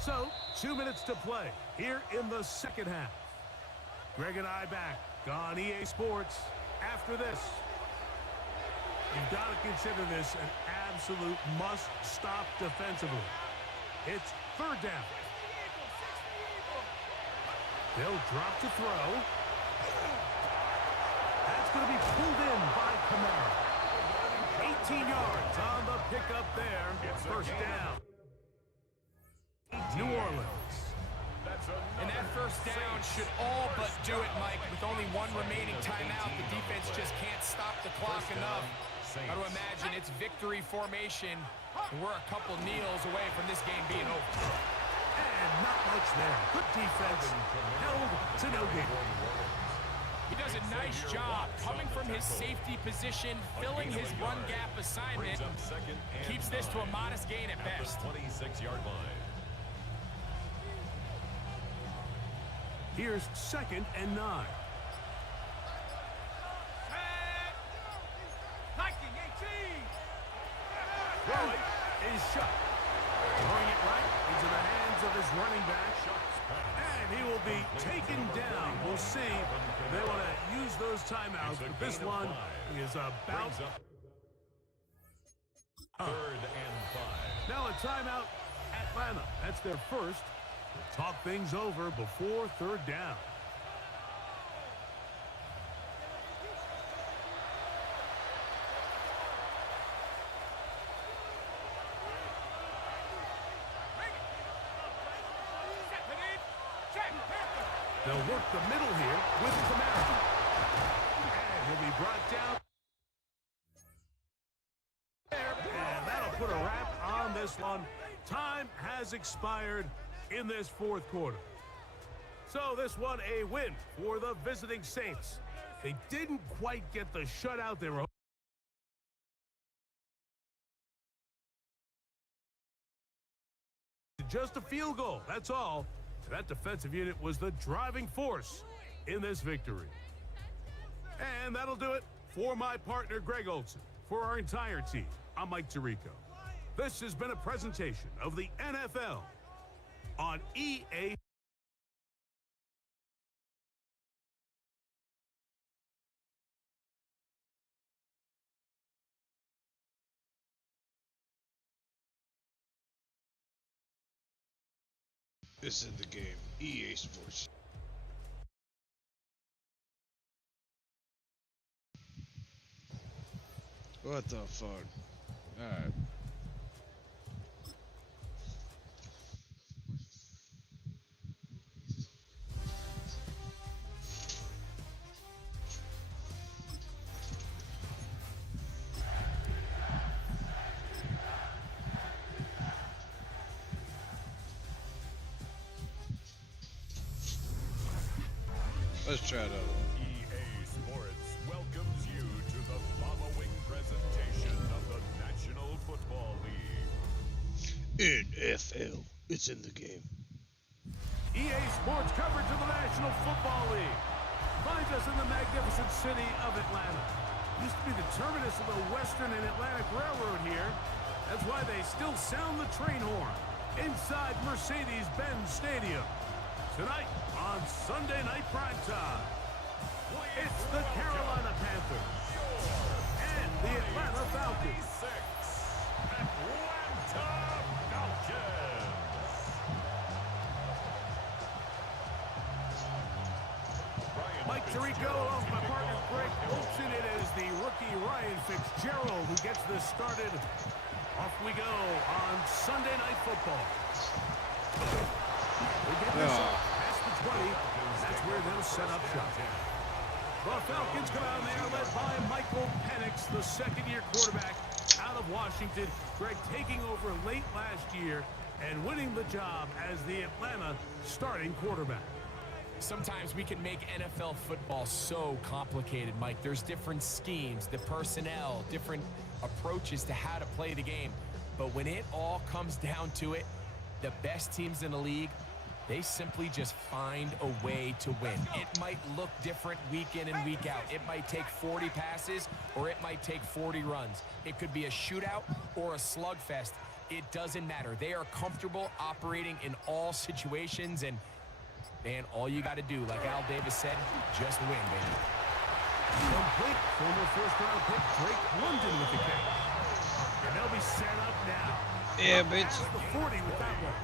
So, 2 minutes to play here in the second half. Greg and I back on EA Sports after this. You've got to consider this an absolute must-stop defensively. It's third down. They'll drop to throw. That's going to be pulled in by Kamara. 18 yards on the pickup there. First down. New Orleans. And that first down should all but do it, Mike. With only one remaining timeout, the defense just can't stop the clock enough. Got to imagine it's victory formation. And we're a couple kneels away from this game being over. And not much there. Good defense. Held to no gain. He does a nice job coming from his safety position, filling his run gap assignment. Keeps this to a modest gain at best. 26-yard line. Here's 2nd and 9. Throwing is shut. Throwing it right into the hands of his running back. And he will be taken down. We'll see. They want to use those timeouts, but this one is about... 3rd and 5. Now a timeout, Atlanta. That's their first. We'll talk things over before third down. They'll work the middle here with Kamara. And he'll be brought down. And that'll put a wrap on this one. Time has expired in this fourth quarter. So this one a win for the visiting Saints. They didn't quite get the shutout they were hoping. Just a field goal, that's all. That defensive unit was the driving force in this victory. And that'll do it for my partner, Greg Olsen. For our entire team, I'm Mike Tirico. This has been a presentation of the NFL on EA. It's in the game. EA Sports. What the fuck? Alright. Let's try it out. EA Sports welcomes you to the following presentation of the National Football League. NFL. It's in the game. EA Sports coverage of the National Football League finds us in the magnificent city of Atlanta. Used to be the terminus of the Western and Atlantic Railroad here. That's why they still sound the train horn inside Mercedes-Benz Stadium. Tonight on Sunday Night Primetime, it's the Carolina Panthers and the Atlanta Falcons. Atlanta Falcons. Mike Tirico along with my partner Greg Olsen. It is the rookie Ryan Fitzgerald who gets this started. Off we go on Sunday Night Football. We get this past the 20. That's where they'll set up shop. The Falcons come out there led by Michael Penix, the second-year quarterback out of Washington. Greg taking over late last year and winning the job as the Atlanta starting quarterback. Sometimes we can make NFL football so complicated, Mike. There's different schemes, the personnel, different approaches to how to play the game. But when it all comes down to it, the best teams in the league, they simply just find a way to win. It might look different week in and week out. It might take 40 passes or it might take 40 runs. It could be a shootout or a slugfest. It doesn't matter. They are comfortable operating in all situations, and man, all you got to do, like Al Davis said, just win, baby. Complete. Former first-round pick Drake London with the catch. And they'll be set up now. Yeah, Up bitch. past the 40 with that one.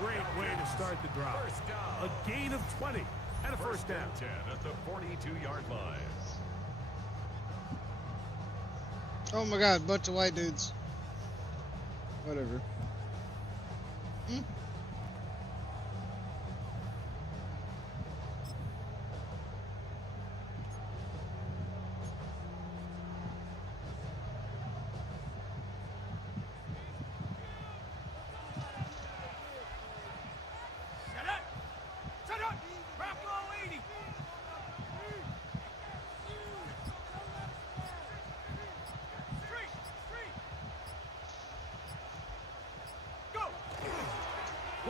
Great way to start the drive. A gain of 20 and a first down. 10 at the 42-yard line. Oh my god, bunch of white dudes. Whatever. Set up! Rock roll 80! Street! Street! Go!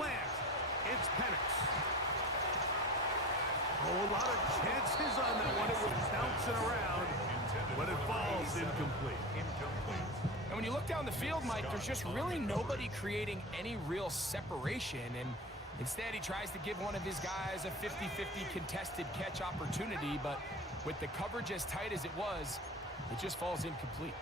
Lance, it's Penix. Oh, a lot of chances on that one. It was bouncing around, but it falls incomplete. And when you look down the field, Mike, there's just really nobody creating any real separation. And instead, he tries to give one of his guys a 50-50 contested catch opportunity. But with the coverage as tight as it was, it just falls incomplete.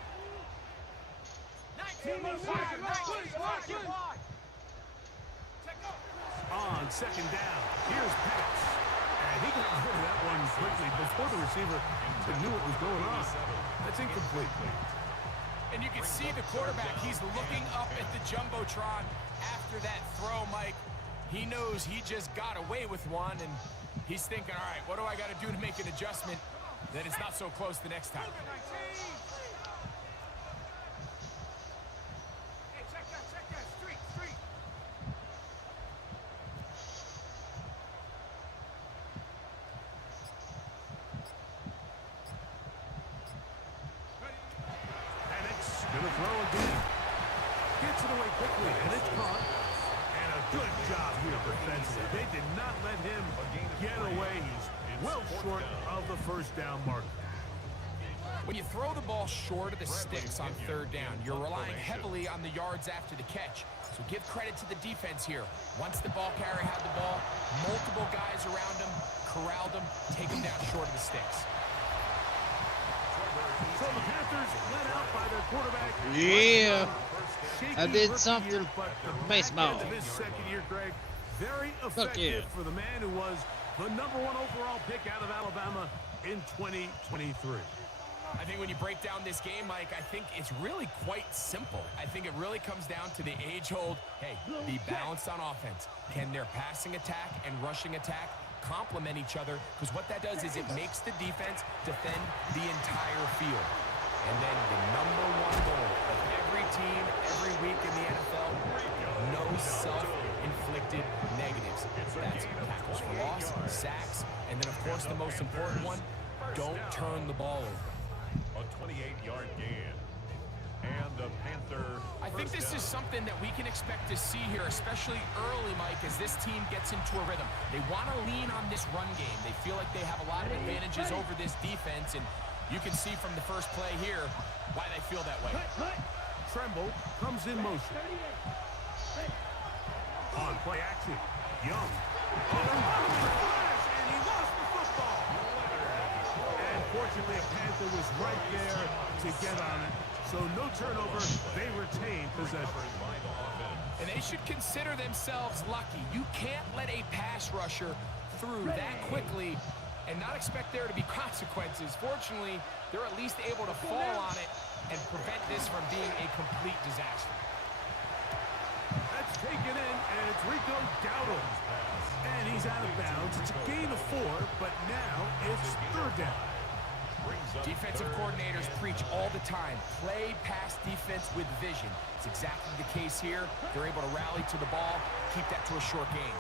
On second down, here's Penix. And he got rid of that one quickly before the receiver knew what was going on. That's incomplete. And you can see the quarterback, he's looking up at the Jumbotron after that throw, Mike. He knows he just got away with one, and he's thinking, all right, what do I got to do to make an adjustment that it's not so close the next time? Hey, check that, street, street. Penix gonna throw again. Gets it away quickly, and it's caught. And a good job here defensively. They did not let him get away. He's well short of the first down marker. When you throw the ball short of the sticks on third down, you're relying heavily on the yards after the catch. So give credit to the defense here. Once the ball carrier had the ball, multiple guys around him, corralled him, take him down short of the sticks. So the Panthers led out by their quarterback. Yeah. Shaky I did rookie something. year, but the back Baseball. end of his second year, Greg, very Fuck effective yeah. for the man who was the #1 overall pick out of Alabama in 2023. I think when you break down this game, Mike, I think it's really quite simple. I think it really comes down to the age-old, hey, be balanced on offense. Can their passing attack and rushing attack complement each other? Because what that does is it makes the defense defend the entire field. And then the #1 goal of every team, every week in the NFL, no self-inflicted negatives. That's tackles for loss, sacks, and then, of course, the most important one, don't turn the ball over. A 28-yard gain. And the Panther. I think this is something that we can expect to see here, especially early, Mike, as this team gets into a rhythm. They want to lean on this run game. They feel like they have a lot of advantages over this defense, and you can see from the first play here why they feel that way. Tremble comes in motion. On play action, Young. And he lost the football. And fortunately, a Panther was right there to get on it. So no turnover, they retain possession. And they should consider themselves lucky. You can't let a pass rusher through that quickly and not expect there to be consequences. Fortunately, they're at least able to fall on it and prevent this from being a complete disaster. That's taken in, and it's Rico Dowdle. And he's out of bounds. It's a gain of 4, but now it's third down. Brings Defensive coordinators preach all the time, play pass defense with vision. It's exactly the case here. They're able to rally to the ball, keep that to a short game.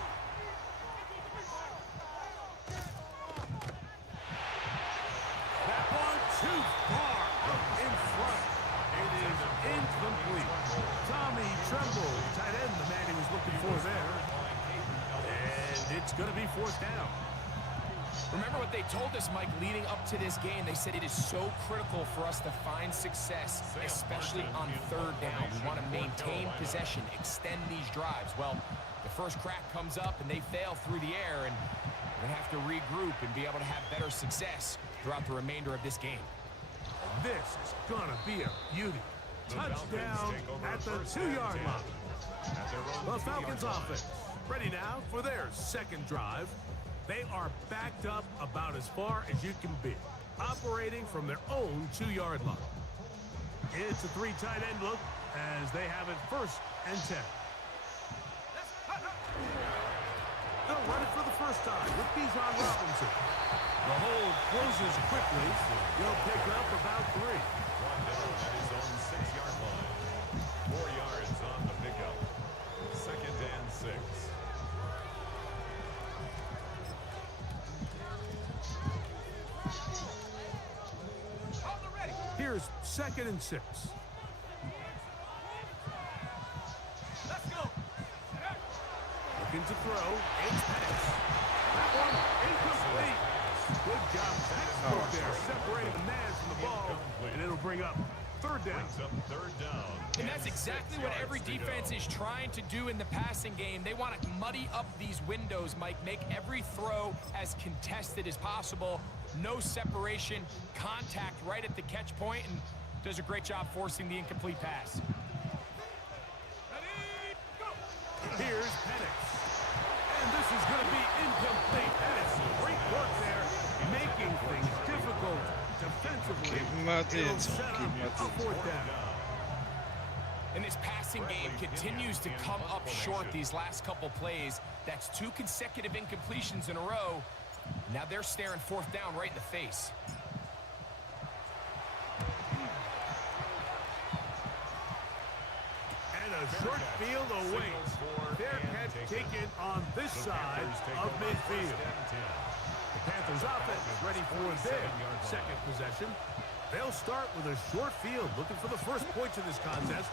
That one too far up in front. It is incomplete. Tommy Tremble, tight end, the man he was looking for there. And it's going to be fourth down. Remember what they told us, Mike, leading up to this game. They said it is so critical for us to find success, especially on third down. We want to maintain possession, extend these drives. Well, the first crack comes up and they fail through the air, and we're going to have to regroup and be able to have better success throughout the remainder of this game. This is going to be a beauty. Touchdown at the 2-yard line. The Falcons offense ready now for their second drive. They are backed up about as far as you can be, operating from their own 2-yard line. It's a 3 tight end look as they have it 1st and 10. They'll run it for the first time with Bijan Robinson. The hold closes quickly. He'll pick up about 3. Brought down at his own 6-yard line. 4 yards on the pickup. 2nd and 6. Here's 2nd and 6. Let's go. Looking to throw. It's Penix. That one incomplete. Good job, Penix there, separating the man from the ball, and it'll bring up 3rd down. Brings up 3rd down. And that's exactly what every defense is trying to do in the passing game. They want to muddy up these windows, Mike, make every throw as contested as possible. No separation, contact right at the catch point, and does a great job forcing the incomplete pass. Here's Penix. And this is going to be incomplete. That is great work there, making things difficult defensively. Keep him out the end zone. Set Keep him out the up end zone. 4th down. And this passing game continues to come up short these last couple plays. That's 2 consecutive incompletions in a row. Now they're staring 4th down right in the face. And a short field awaits. Their catch taken on this side of midfield. The Panthers offense is ready for their 2nd possession. They'll start with a short field, looking for the first points of this contest.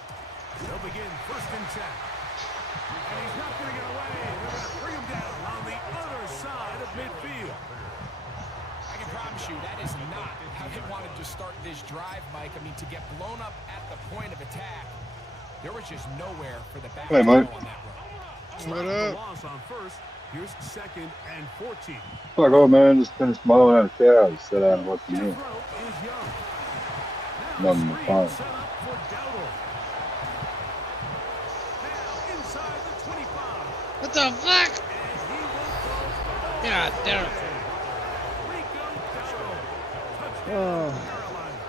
They'll begin 1st and 10. And he's not going to get away. They're going to bring him down on the other side of midfield. I can promise you that is not how they wanted to start this drive, Mike. I mean, to get blown up at the point of attack, there was just nowhere for the back Hey, to Mike. go on that run. What The up? loss on 1st. Here's 2nd and 14. Fuck off, man. Just finished mowing out a cow. Sit down and watch the The game. throw is Young. Not in Now the screen fire. set up for Dowdle. Now inside the 25. What the fuck? And he will cross the ball. God damn it. Rico Dowdle. Touchdown, Oh. Carolina.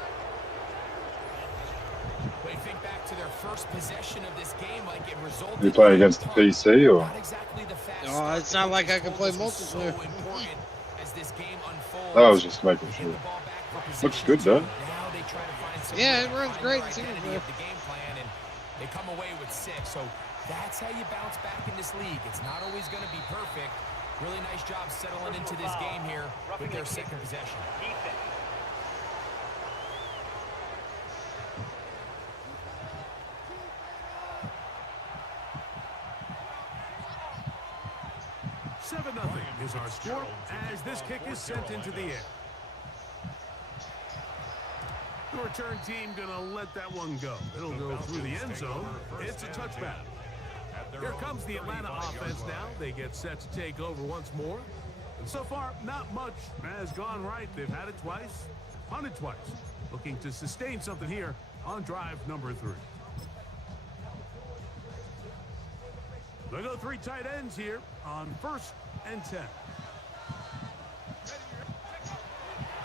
When you think back to their first possession of this game, like it resulted. You play in a against the punt. PC or? Not exactly the fast No, start it's not the like I coaches can told play us was so multiplayer. important as this game unfolds. I was just making Get sure. the ball back for Looks possession good, two. though. Now they try to find some Yeah, way it to runs find great their in single identity player. of the game plan, and they come away with 6. So that's how you bounce back in this league. It's not always going to be perfect. Really nice job settling into this game here with their 2nd possession. Seven 0 is our score as this kick is sent into the air. The return team gonna let that one go. It'll go through the end zone. It's a touchback. Here comes the Atlanta offense now. They get set to take over once more. And so far, not much has gone right. They've had it twice, punted twice. Looking to sustain something here on drive number 3. They go 3 tight ends here on 1st and 10.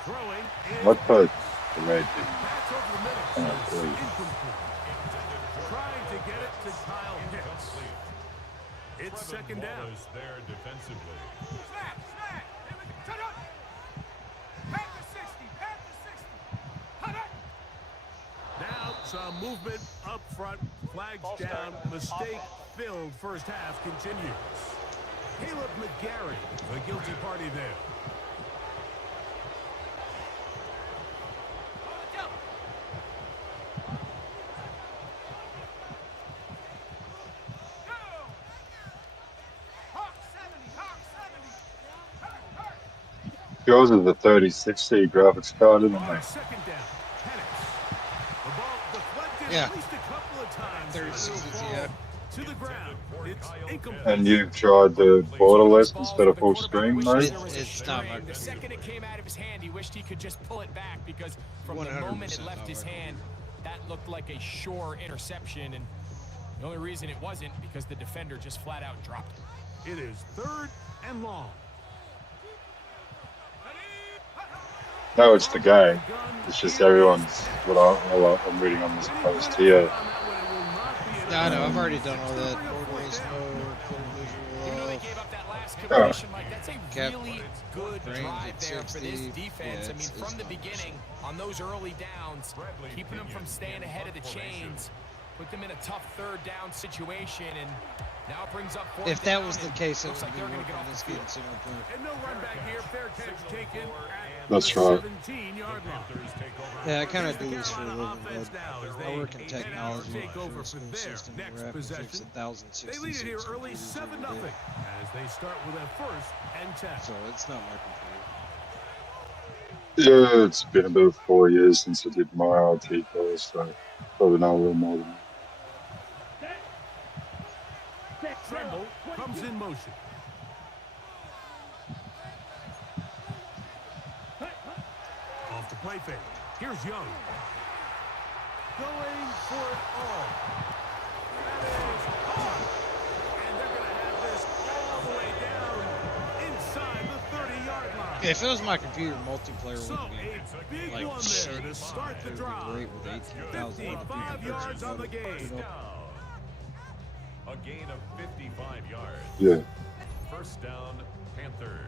Throwing is What coach? The red team. Pass over the middle. Oh, It's please. incomplete. Trying to get it to Kyle Pitts. It's 2nd down. Wallace there defensively. Snap, snap. Turn up. Pack the 60, pack the 60. Some movement up front. Flags down. Mistake-filled first half continues. Caleb McGarry, the guilty party there. Yours is the 3060 graphics card, isn't On it? second down, Penix. The ball deflected Yeah. at least a couple of times. 36, It'll yeah. fall to the ground. It's incomplete. And you've tried the borderless instead of full screen mode? It's not my The computer. second it came out of his hand, he wished he could just pull it back because from the 100% moment it left not his my hand, that looked like a sure interception. And the only reason it wasn't because the defender just flat out dropped it. It is 3rd and long. No, it's the game. It's just everyone's what I'm reading on this post here. No, I know. I've already done all that. Borderless mode, full Even though they visual. gave up that last Yeah. completion, Mike, that's a Cap really good range drive at there for this 60. defense. Yeah, I mean, it's from the not beginning, on those early downs, keeping them from staying ahead of the chains, put them in a tough 3rd down situation, and now it brings up 4th If that down, was the and case, it looks would like be they're going to working get off this the game field. single player. And no run back here. Fair catch taken at That's the right. 17-yard line. Yeah, I kind of do this for a living. Offense now as But they I work in head out technology. to take over For for school their system. next We're having to fix possession. 1,066 They lead it here early computers 7-0 every day. as they start with a 1st and 10. So it's not my computer. Yeah, it's been about 4 years since I did my IT course, so probably not a little more than Tremble comes in motion. Off the play fake. Here's Young. Going for it all. That is hard. And they're going to have this all the way down inside the 30-yard line. If it was my computer, multiplayer So would be a big like one there to start the it would be drive. great with 18,000 other 55 people. yards on the game. A gain of 55 yards. yeah. First down, Panthers.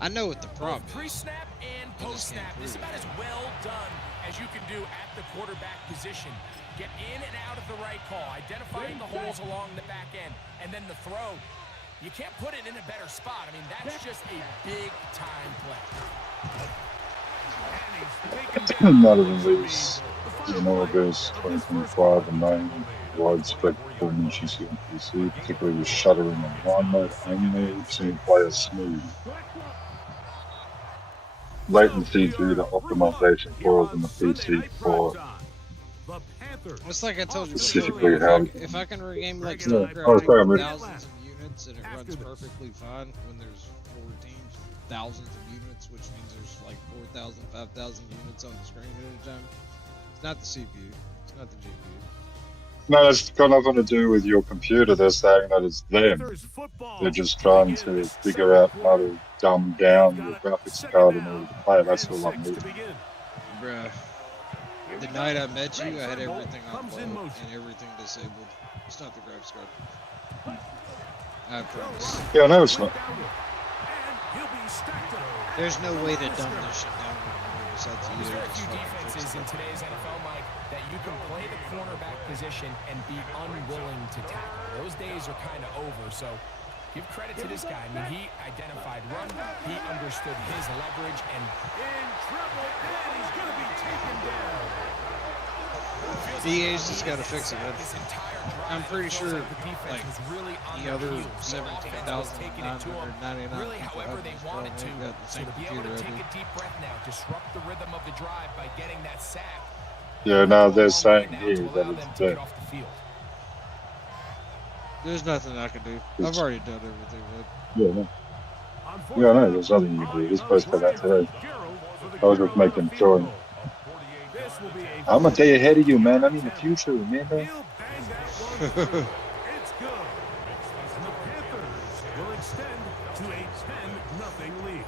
I know what the problem Both is. pre-snap and post-snap is about as well done as you can do at the quarterback position. Get in and out of the right call, identifying the holes along the back end, and then the throw. You can't put it in a better spot. I mean, that's just a big-time play. And he's taken down. None of them lose in August 2025 and 9 widespread performance you see on PC, particularly with shuttering on one mode only, seeing players smooth. Latency due to optimization flaws in the PC for The Panthers. It's like I told you Specifically before. how- If I can regain like Yeah, StarCraft oh, sorry, I'm ready. thousands of units and it runs perfectly fine when there's 4 teams, thousands of units, which means there's like 4,000, 5,000 units on the screen at a time. It's not the CPU. It's not the GPU. No, it's got nothing to do with your computer. They're saying that it's them. Panthers football. They're just trying to figure out how to dumb down your graphics card in order to play. That's all I'm needing. needing. Bruh. The night I met you, I had everything on low and everything disabled. It's not the graphics card. I promise. Yeah, I know it's not. There's no way to dumb this shit down besides There's you. very few defenses in today's NFL, Mike, that you can play the cornerback position and be unwilling to tackle. Those days are kind of over, so give credit to this guy. I mean, he identified run, he understood his leverage, and In trouble, and he's going to be taken down. DA's just got to fix it, man. this entire drive, I'm pretty it feels sure, like the defense like, was really on the their other heels. The offense was taking it to 'em 17,999 really people however have they this wanted to. problem. They've got the So same to be able to computer take I a deep breath now, disrupt the rhythm of the drive by getting that sack. Yeah, no, they're saying here to that allow them it's to get them. off the field. There's nothing I can do. I've already done everything, man. Yeah, no. Yeah, I know, there's nothing you can do. You're supposed to have that today. I was just making sure. I'm gonna stay ahead of you, man. I'm in the future, man. He'll bang that one through. It's good. And the Panthers will extend to a 10-0 lead.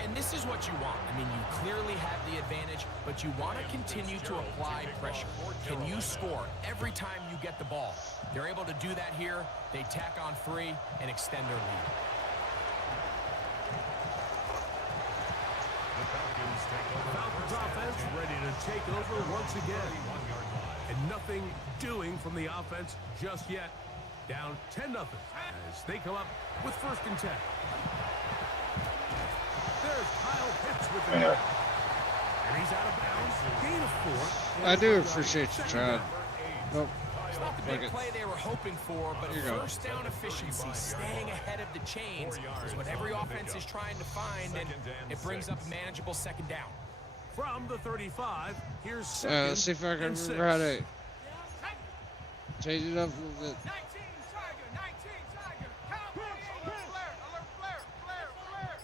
And this is what you want. I mean, you clearly have the advantage, but you want to continue to apply pressure. Can you score every time you get the ball? They're able to do that here. They tack on 3 and extend their lead. The Falcons take over. Falcons offense ready to take over once again. 31-yard line. And nothing doing from the offense just yet. Down 10-0 as they come up with 1st and 10. There's Kyle Pitts with the Yeah. and he's out of bounds. Gain of 4. I do appreciate you trying. Nope. It's not the Fuck big it. play they were hoping for, but Here you go. first down efficiency, staying ahead of the chains, is what every offense is trying to find, and it brings up manageable 2nd down. From the 35, here's 2nd Let's see if I can and 6. remember how to change it up a little bit. 19 Tiger, 19 Tiger. Cowboys, alert flare, alert flare, flare, flare.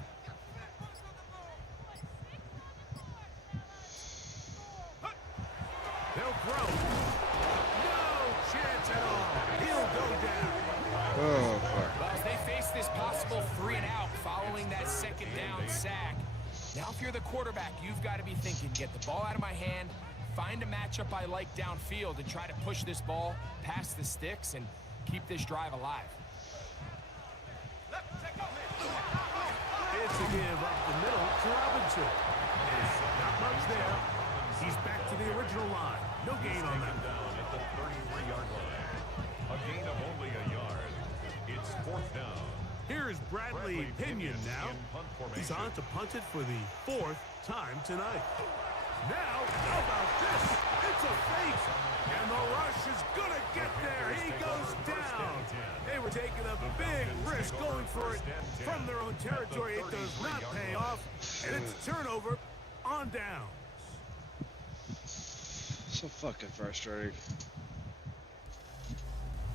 They'll throw. No chance at all. He'll go down. Oh, fuck. Well, as they face this possible 3 and out following that 2nd down sack, now if you're the quarterback, you've got to be thinking, get the ball out of my hand, find a matchup I like downfield, and try to push this ball past the sticks and keep this drive alive. It's a give up the middle to Robinson. Not much there. He's back to the original line. No gain on that. Down at the 33-yard line. A gain of only a yard. It's 4th down. Here's Bradley Pinion now. in punt He's formation. on to punt it for the 4th time tonight. Now, how about this? It's a fake. And the rush is going to get there. He goes down. They were taking a big risk going for it from their own territory. It does not pay off. And it's a turnover on down. So fucking frustrating.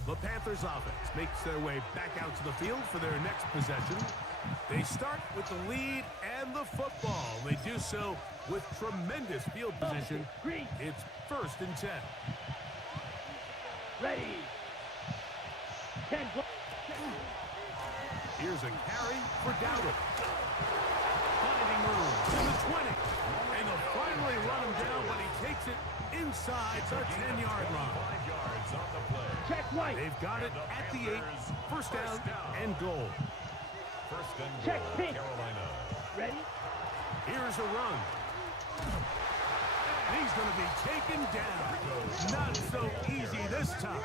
The Panthers offense makes their way back out to the field for their next possession. They start with the lead and the football. They do so with tremendous field position. It's 1st and 10. Ready. 10. Here's a carry for Dowdle. Finding room to the 20. And they'll finally run him down, but he takes it inside the 10-yard line. 5 yards on the play. Check right. They've got it at the 8. 1st down and goal. 1st and Check goal, pink. Carolina. Ready. Here's a run. And he's going to be taken down. Not so easy this time.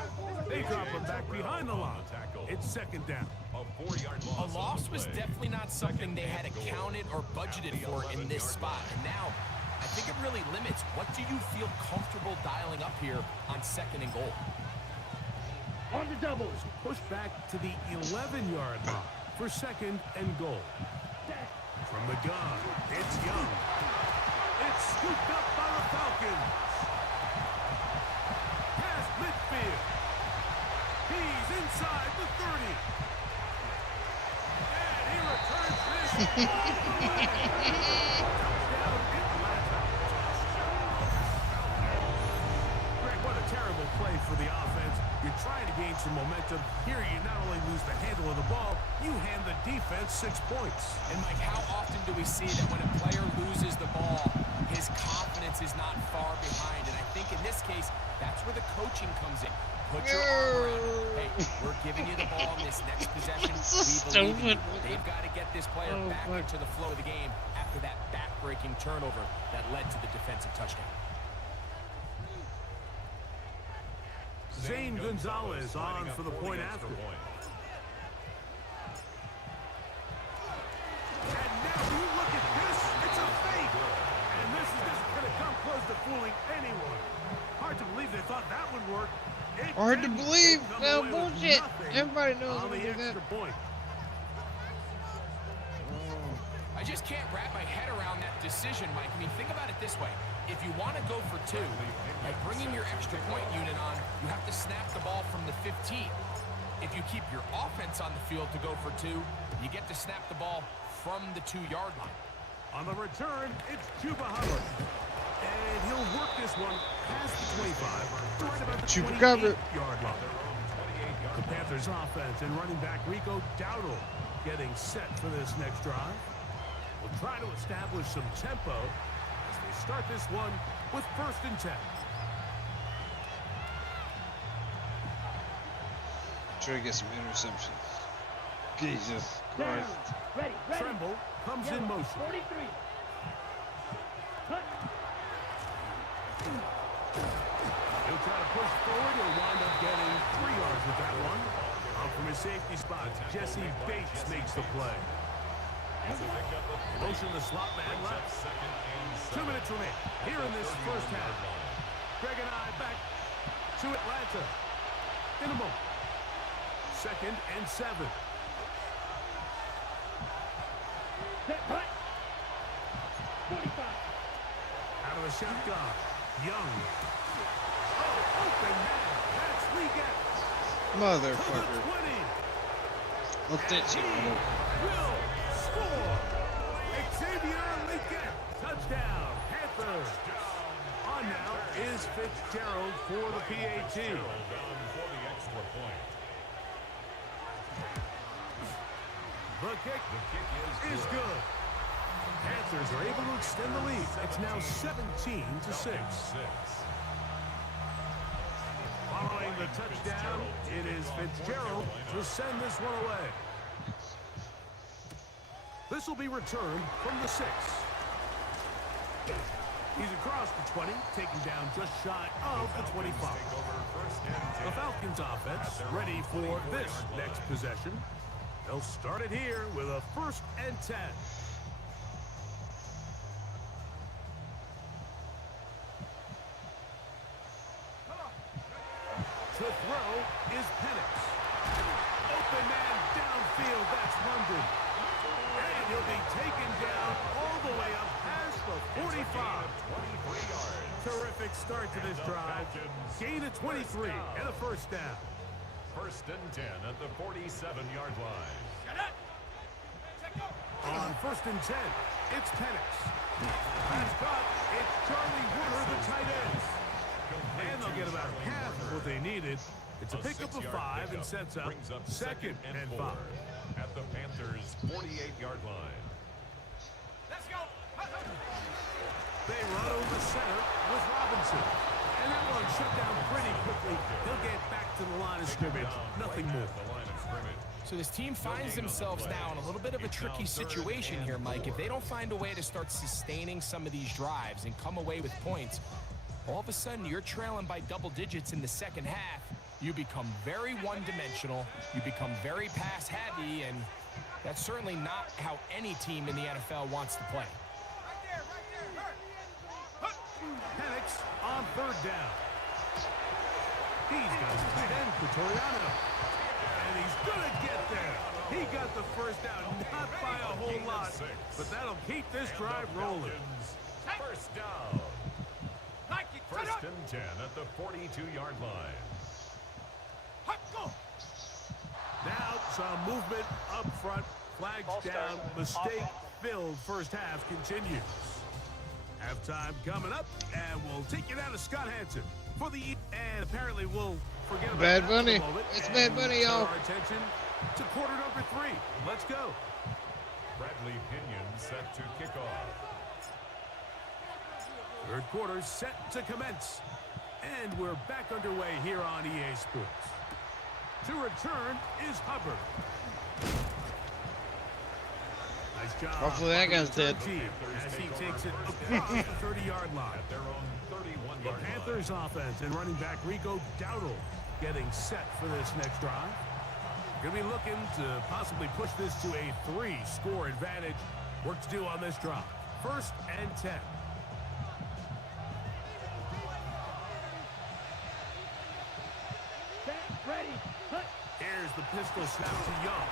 They drop him back behind the line. It's 2nd down. A 4-yard A loss. loss was definitely not something they had accounted or budgeted for in this spot. And now, I think it really limits what do you feel comfortable dialing up here on 2nd and goal. On the doubles. Push back to the 11-yard line for 2nd and goal. From the gun, it's Young. It's scooped up by the Falcons. Past midfield. He's inside the 30. And he returns this all the way. Touchdown, Atlanta. Greg, what a terrible play for the offense. You're trying to gain some momentum. Here you not only lose the handle of the ball, you hand the defense 6 points. And Mike, how often do we see that when a player loses the ball, his confidence is not far behind? And I think in this case, that's where the coaching comes in. Put your arm around him. Hey, we're giving you the ball in this next possession. So We believe in you. stupid. They've got to get this player back fuck. into the flow of the game after that back-breaking turnover that led to the defensive touchdown. Zane Gonzalez on for the point after. And now you look at this, it's a fake. And this is just going to come close to fooling anyone. Hard to believe they thought that would work. It Hard to didn't. believe. They come No away with bullshit. nothing Everybody knows on we the do that. extra point. I just can't wrap my head around that decision, Mike. I mean, think about it this way. If you want to go for 2, by bringing your extra point unit on, you have to snap the ball from the 15. If you keep your offense on the field to go for 2, you get to snap the ball from the 2-yard line. On the return, it's Chuba Hubbard. And he'll work this one past the 25, right about the Chuba cover. 28-yard line. The Panthers offense and running back Rico Dowdle getting set for this next drive. We'll try to establish some tempo as they start this one with 1st and 10. Try to get some interceptions. Jesus Down. Christ. Ready. Ready. Tremble comes Yellow. in motion. 43. He'll try to push forward. He'll wind up getting 3 yards with that one. Up from his safety spot, Jesse Bates makes the play. Motion the slot man left. 2 minutes remain here in this first half. Greg and I back to Atlanta in a moment. 2nd and 7. Set, right. 45. Out of the shotgun, Young. Oh, open man. That's Leggett. Motherfucker. 20. Look at you. Will score. Xavier Leggett. Touchdown. Panthers. On now is Fitzgerald for the PAT. For the extra point. The kick is good. Panthers are able to extend the lead. It's now 17-6. Following the touchdown, it is Fitzgerald to send this one away. This will be returned from the 6. He's across the 20, taken down just shy of the 25. The Falcons offense ready for this next possession. They'll start it here with a 1st and 10. To throw is Penix. Open man downfield, that's London. And he'll be taken down all the way up past the 45. Terrific start to this drive. Gain of 23 and a 1st down. 1st and 10 at the 47-yard line. On 1st and 10, it's Penix. Pass caught. It's Charlie Woodard, the tight end. And they'll get about half of what they needed. It's a pickup of 5 and sets up Brings up 2nd and 5. at the Panthers' 48-yard line. Let's go. They run over the center with Robinson. And that one shut down pretty quickly. He'll get back to the line of scrimmage. Nothing more. The line of scrimmage. So this team finds themselves now in a little bit of a tricky situation here, Mike. If they don't find a way to start sustaining some of these drives and come away with points, all of a sudden you're trailing by double digits in the 2nd half. You become very one-dimensional. You become very pass-heavy, and that's certainly not how any team in the NFL wants to play. Penix on 3rd down. He's got his tight end, Pretoriano. And he's going to get there. He got the 1st down, not by a whole lot, but that'll keep this drive rolling. 1st down. 1st and 10 at the 42-yard line. Now some movement up front. Flags down. Mistake-filled 1st half continues. Halftime coming up, and we'll take you down to Scott Hanson for the and apparently we'll forget about Bad that Bunny. for a moment It's and Bad Bunny, turn y'all. our attention to quarter number 3. Let's go. Bradley Pinion set to kick off. 3rd quarter set to commence. And we're back underway here on EA Sports. To return is Hubbard. Nice job. Hopefully that guy's dead. As he takes it across the 30-yard line. At their own 31-yard The line. Panthers offense and running back Rico Dowdle getting set for this next drive. Going to be looking to possibly push this to a 3-score advantage. Work to do on this drive. 1st and 10. Set, ready, cut. Here's the pistol snap to Young.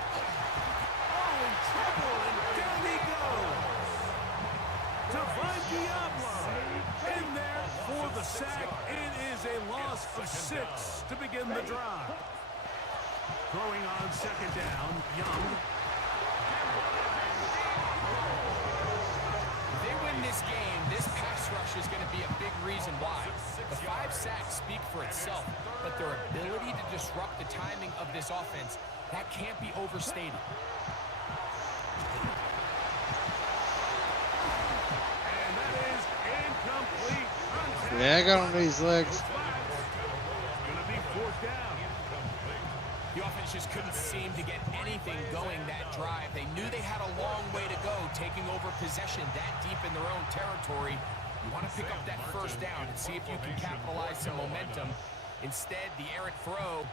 Oh, in trouble, and down he goes. Divine Diablo in there for the sack. It is a loss of 6 to begin the drive. Throwing on 2nd down, Young. If they win this game, this pass rush is going to be a big reason why. The 5 sacks speak for itself, but their ability to disrupt the timing of this offense, that can't be overstated. And that is incomplete. Yeah, I got on these legs. Going to be 4th down. The offense just couldn't seem to get anything going that drive. They knew they had a long way to go, taking over possession that deep in their own territory. You want to pick up that first down and see if you can capitalize some momentum. Instead, the errant throw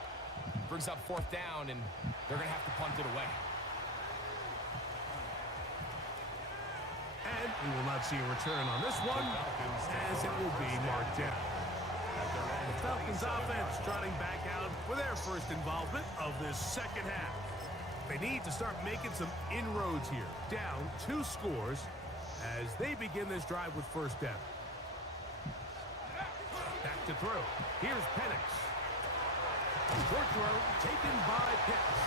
brings up fourth down, and they're going to have to punt it away. And we will not see a return on this one, as it will be marked down. The Falcons offense trotting back out for their first involvement of this second half. They need to start making some inroads here. Down 2 scores as they begin this drive with first down. Back to throw. Here's Penix. Short throw taken by Pitts.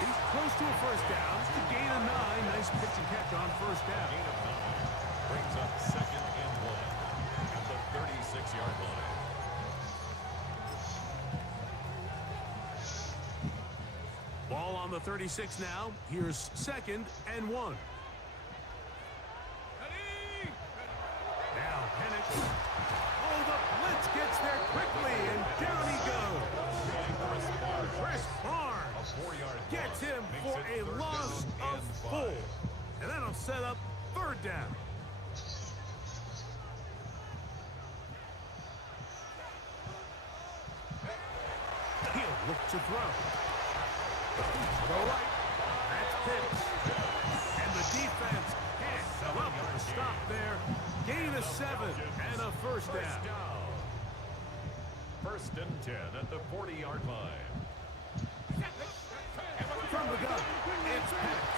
He's close to a first down. To gain a 9. Nice pitch and catch on first down. Gain of 9 brings up 2nd and 1 at the 36-yard line. Ball on the 36 now. Here's 2nd and 1. Now Penix. Oh, the blitz gets there quickly, and down he goes. Chris Barnes gets him for a loss of 4. And that'll set up third down. He'll look to throw. Throw right. That's Pitts. And the defense can't come up with a stop there. Gain of 7 and a first down. First and 10 at the 40-yard line. From the gun, it's Penix.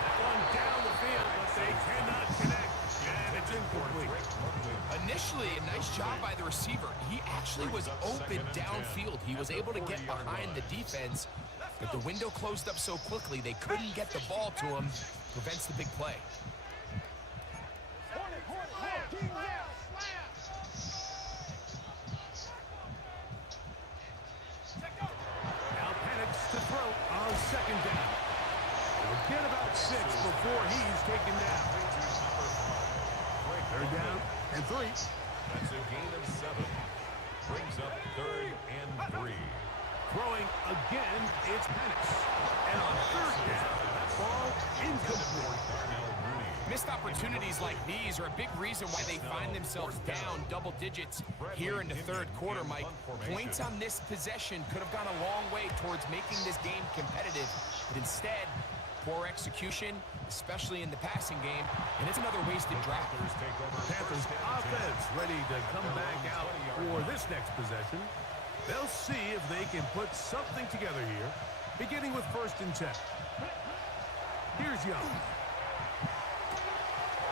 That one down the field, but they cannot connect. And it's incomplete. Initially, a nice job by the receiver. He actually was open downfield. He was able to get behind the defense, but the window closed up so quickly they couldn't get the ball to him. Prevents the big play. Now Penix to throw on second down. He'll get about 6 before he's taken down. Third down and 3. That's a gain of 7. Brings up 3rd and 3. Throwing again, it's Penix. And on third down, that ball incomplete. Missed opportunities like these are a big reason why they find themselves down double digits here in the third quarter, Mike. Points on this possession could have gone a long way towards making this game competitive, but instead, poor execution, especially in the passing game, and it's another wasted drive. Panthers offense ready to come back out for this next possession. They'll see if they can put something together here, beginning with first and 10. Here's Young.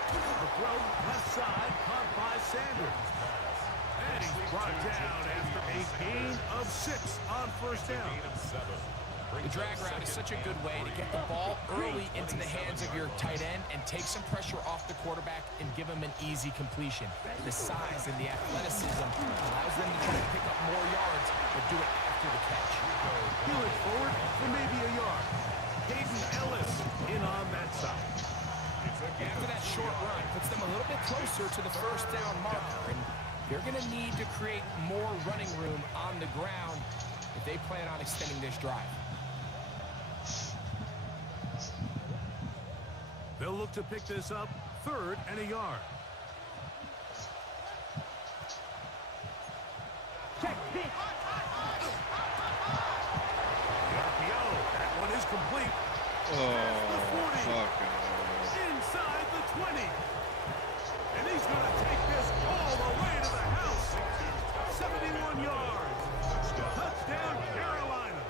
The throw left side, caught by Sanders. And he's brought down after a gain of 6 on first down. The drag route is such a good way to get the ball early into the hands of your tight end and take some pressure off the quarterback and give him an easy completion. The size and the athleticism allows them to try to pick up more yards, but do it after the catch. Peel it forward for maybe a yard. Hayden Ellis in on that side. After that short run, puts them a little bit closer to the first down marker, and they're going to need to create more running room on the ground if they plan on extending this drive. They'll look to pick this up 3rd and a yard. Check this. The RPO, that one is complete. The 40. Fucking Inside the 20. And he's going to take this all the way to the house. 71 yards. Touchdown, Carolina.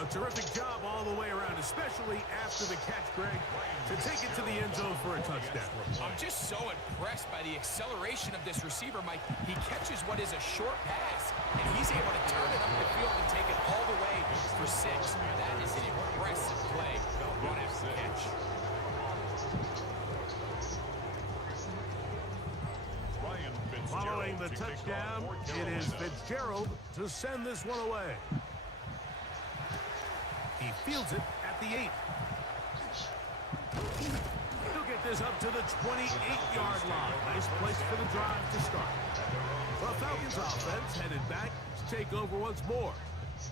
A terrific job all the way around, especially after the catch, Greg, to take it to the end zone for a touchdown. I'm just so impressed by the acceleration of this receiver, Mike. He catches what is a short pass, and he's able to turn it up the field and take it all the way for 6. That is an impressive play. Run after catch. Following the touchdown, it is Fitzgerald to send this one away. He fields it at the 8. He'll get this up to the 28-yard line. Nice place for the drive to start. The Falcons offense headed back to take over once more.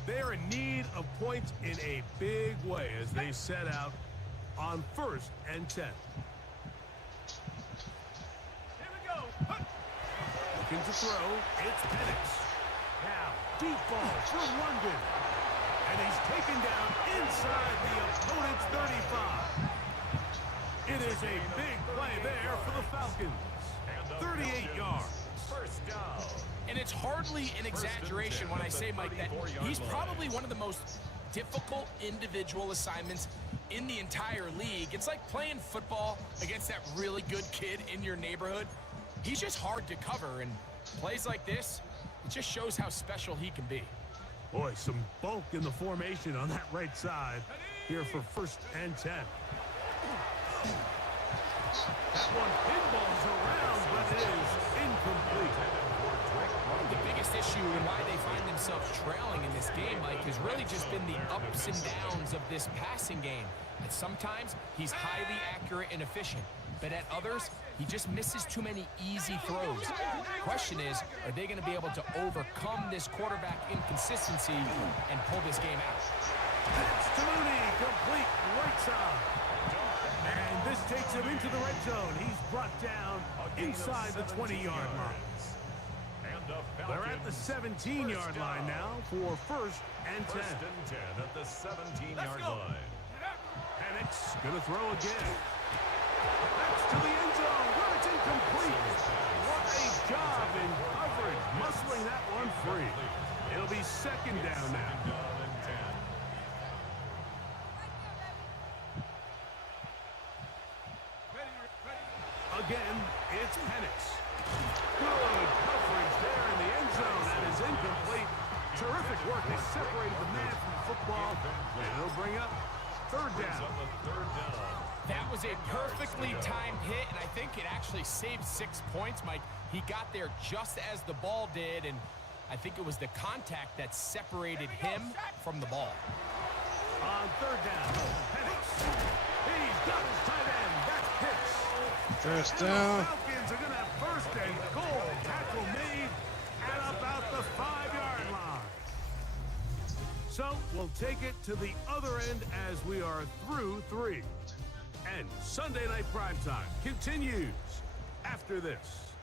They're in need of points in a big way as they set out on 1st and 10. Here we go. Looking to throw, it's Penix. Now, deep ball for London. And he's taken down inside the opponent's 35. It is a big play there for the Falcons. 38 yards. First down. And it's hardly an exaggeration when I say, Mike, that he's probably one of the most difficult individual assignments in the entire league. It's like playing football against that really good kid in your neighborhood. He's just hard to cover, and plays like this, it just shows how special he can be. Boy, some bulk in the formation on that right side here for 1st and 10. That one pinballs around, but it is incomplete. The biggest issue and why they find themselves trailing in this game, Mike, has really just been the ups and downs of this passing game. And sometimes he's highly accurate and efficient, but at others, he just misses too many easy throws. Question is, are they going to be able to overcome this quarterback inconsistency and pull this game out? That's to Mooney, complete right side. And this takes him into the red zone. He's brought down inside the 20-yard line. They're at the 17-yard line now for 1st and 10. First and 10 at the 17-yard line. Penix gonna throw again. That's to the end zone, where it's incomplete. What a job in coverage, muscling that one free. It'll be 2nd down now. Again, it's Penix. Good coverage there in the end zone. That is incomplete. Terrific work. They separated the man from the football. And it'll bring up 3rd down. That was a perfectly timed hit, and I think it actually saved 6 points, Mike. He got there just as the ball did, and I think it was the contact that separated him from the ball. On 3rd down, Penix. He's got his tight end. That's Pitts. First And down. the Falcons are going to have 1st and goal. Tackle made at about the 5-yard line. So we'll take it to the other end as we are through 3. And Sunday Night Primetime continues after this.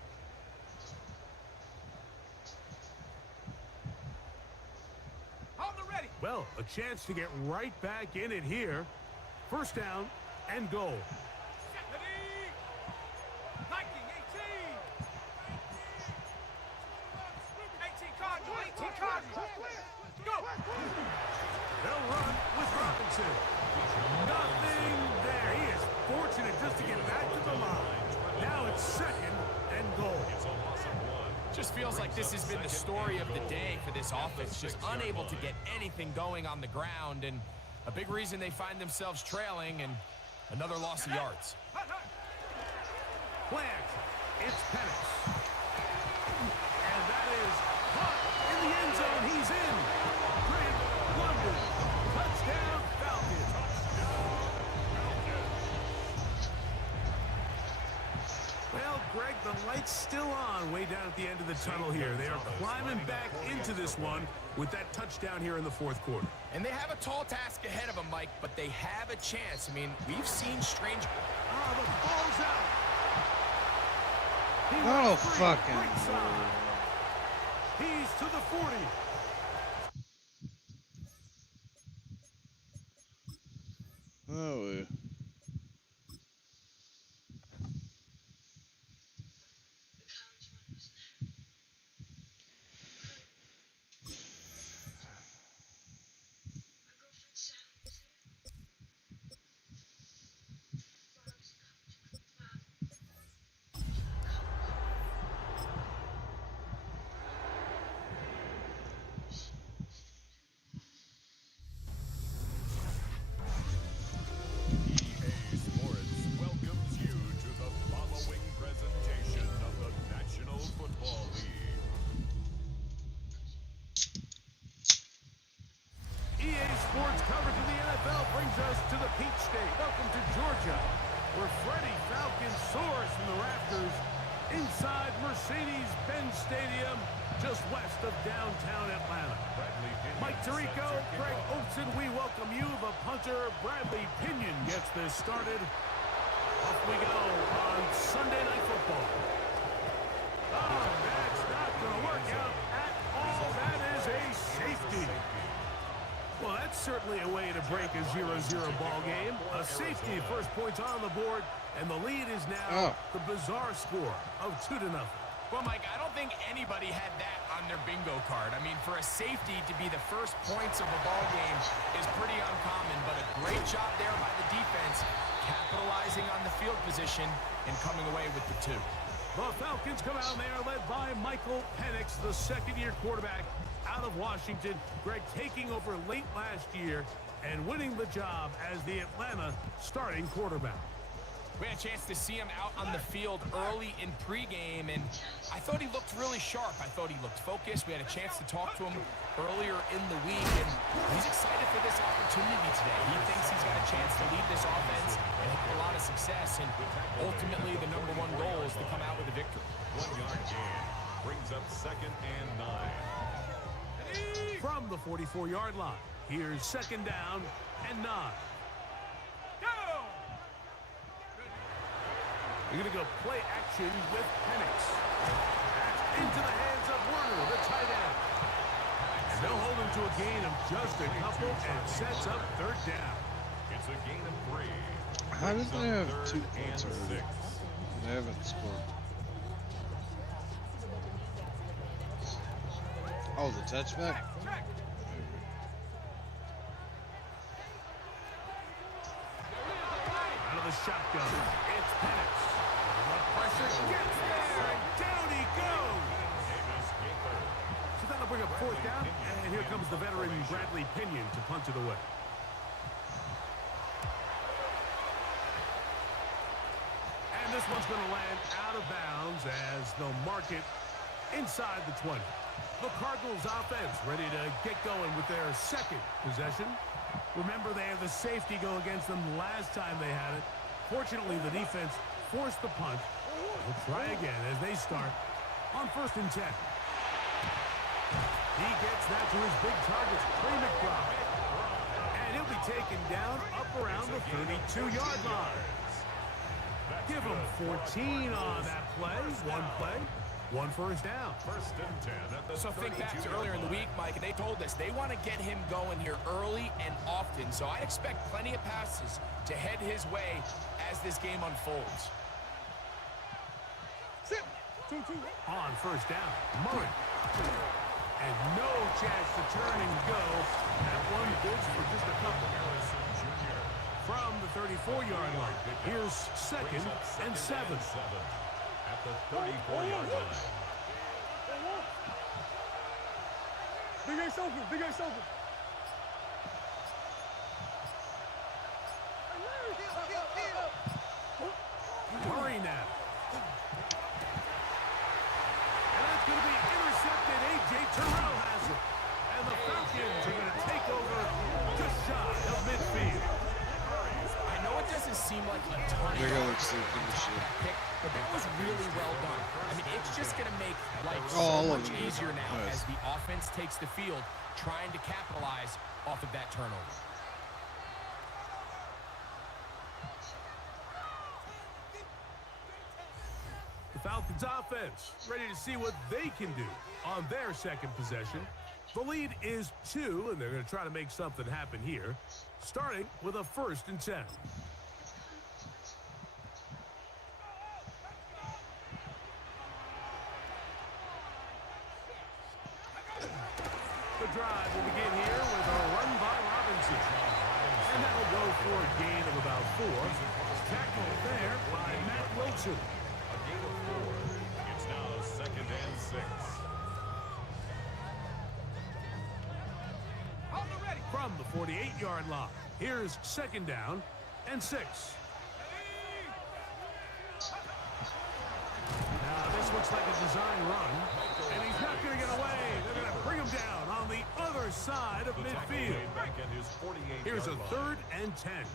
On the ready. Well, a chance to get right back in it here. 1st down and goal. Ready. 19, 18. 18 Cardinal. 18 Cardinal. Go. They'll run with Robinson. Nothing there. He is fortunate just to get back to the line. Now it's 2nd and goal. Just feels like this has been the story of the day for this offense, just unable to get anything going on the ground, and a big reason they find themselves trailing and another loss of yards. Play action. It's Penix. And that is caught in the end zone. He's in. Greg London. Touchdown Falcons. Well, Greg, the light's still on way down at the end of the tunnel here. They are climbing back into this one with that touchdown here in the 4th quarter. And they have a tall task ahead of them, Mike, but they have a chance. I mean, we've seen strange... Oh, the ball's out. He Oh, went free, fucking right side. He's to the 40. Oh, Sports coverage of the NFL brings us to the Peach State. Welcome to Georgia, where Freddie Falcon soars from the rafters inside Mercedes-Benz Stadium just west of downtown Atlanta. Mike Tirico, Greg Olson, we welcome you. The punter, Bradley Pinion, gets this started. Off we go on Sunday Night Football. Oh, that's not going to work out at all. That is a safety. Well, that's certainly a way to break a 0-0 ball game. A safety, first points on the board, and the lead is now the bizarre score of 2-0. Well, Mike, I don't think anybody had that on their bingo card. I mean, for a safety to be the first points of a ball game is pretty uncommon, but a great job there by the defense, capitalizing on the field position and coming away with the 2. The Falcons come out there led by Michael Penix, the second-year quarterback out of Washington. Greg taking over late last year and winning the job as the Atlanta starting quarterback. We had a chance to see him out on the field early in pregame, and I thought he looked really sharp. I thought he looked focused. We had a chance to talk to him earlier in the week, and he's excited for this opportunity today. He thinks he's got a chance to lead this offense and have a lot of success, and ultimately the #1 goal is to come out with a victory. 1-yard gain brings up 2nd and 9. From the 44-yard line, here's 2nd down and 9. You're going to go play action with Penix. That's into the hands of Werner, the tight end. And they'll hold him to a gain of just a couple and sets up 3rd down. It's a gain of 3. How did they have 2 3rd points and already? 6. They haven't scored. Oh, the touchback? Out of the shotgun, it's Penix. The pressure gets there, and down he goes. So that'll bring up 4th down, and here comes the veteran Bradley Pinion to punt it away. And this one's going to land out of bounds as they'll mark it inside the 20. The Cardinals offense ready to get going with their 2nd possession. Remember, they had the safety go against them last time they had it. Fortunately, the defense forced the punt. They'll try again as they start on 1st and 10. He gets that to his big target, Trey McBride. And he'll be taken down up around the 32-yard line. Give him 14 on that play. 1 first down. 1st and 10 at the So think back to earlier in the week, Mike, and they told us they want to get him going here early and often. So I expect plenty of passes to head his way as this game unfolds. On 1st down, Murray. And no chance to turn and go. That one goes for just a couple. From the 34-yard line, here's 2nd and 7. At the 34-yard line. Big ace open, big ace open. Murray now. And that's going to be intercepted. A.J. Terrell has it. And the Falcons are going to take over just shy of midfield. I know it doesn't seem like a ton They're of gonna look stupid as shit. pick, but that was really well done. I mean, it's just going to make life all so of much them. easier now Nice. as the offense takes the field, trying to capitalize off of that turnover. The Falcons offense ready to see what they can do on their 2nd possession. The lead is 2, and they're going to try to make something happen here, starting with a 1st and 10. The drive will begin here with a run by Robinson. And that'll go for a gain of about 4. Tackled there by Matt Wilson. A gain of 4. It's now 2nd and 6. From the 48-yard line, here's 2nd down and 6. Now this looks like a design run, and he's not going to get away. They're going to bring him down on the other side of midfield. Back at his 48-yard Here's a line. 3rd and 10.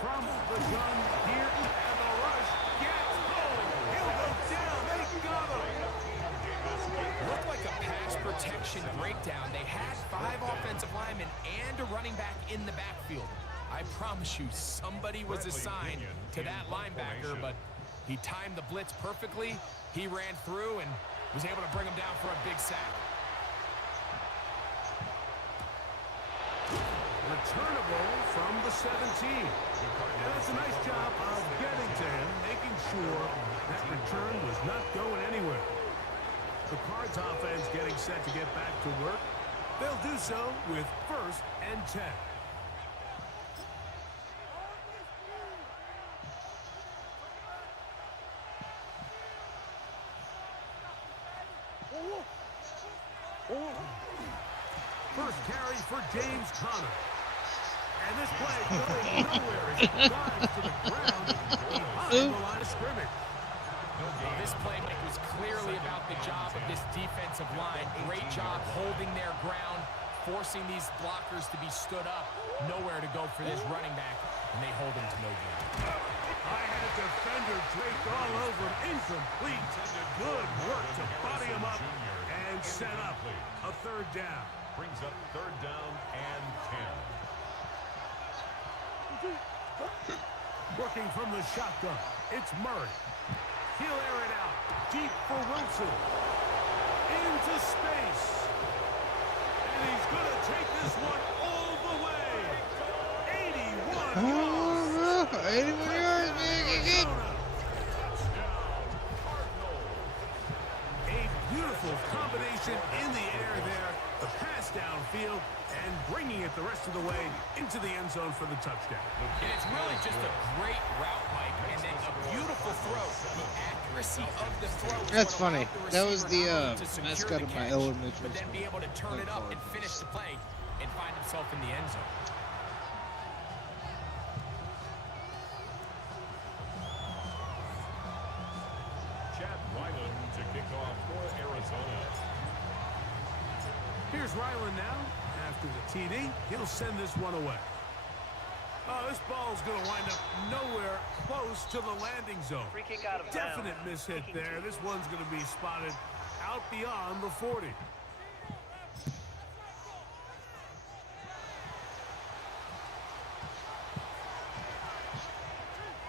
From the gun here, and the rush down, they had 5 offensive linemen and a running back in the backfield. I promise you, somebody was assigned to that linebacker, but he timed the blitz perfectly. He ran through and was able to bring him down for a big sack. Returnable from the 17. And that's a nice job of getting to him, making sure that return was not going anywhere. The Cards offense getting set to get back to work. They'll do so with 1st and 10. First carry for James Conner. And this play going nowhere as he dives to the ground behind the line of scrimmage. This play was clearly about the job of this defensive line. Great job holding their ground, forcing these blockers to be stood up. Nowhere to go for this running back, and they hold him to no gain. I had a defender draped all over him, incomplete. Good work to body him up and set up a 3rd down. Brings up 3rd down and 10. Working from the shotgun, it's Murray. He'll air it out deep for Wilson. Into space. And he's going to take this one all the way. 81 yards. 81 yards, man. A beautiful combination in the air there. The pass downfield and bringing it the rest of the way into the end zone for the touchdown. And it's really just a great route, Mike, and then a beautiful throw. The accuracy of the throw. That's funny. That was the receiver mascot of my catch, elementary but then be able to turn it up and finish the play and find himself in the end zone. Chad Ryland to kick off for Arizona. Here's Ryland now. After the TD, he'll send this one away. Oh, this ball's going to wind up nowhere close to the landing zone. Free kick out of Definite bounds. mishit there. This one's going to be spotted out beyond the 40.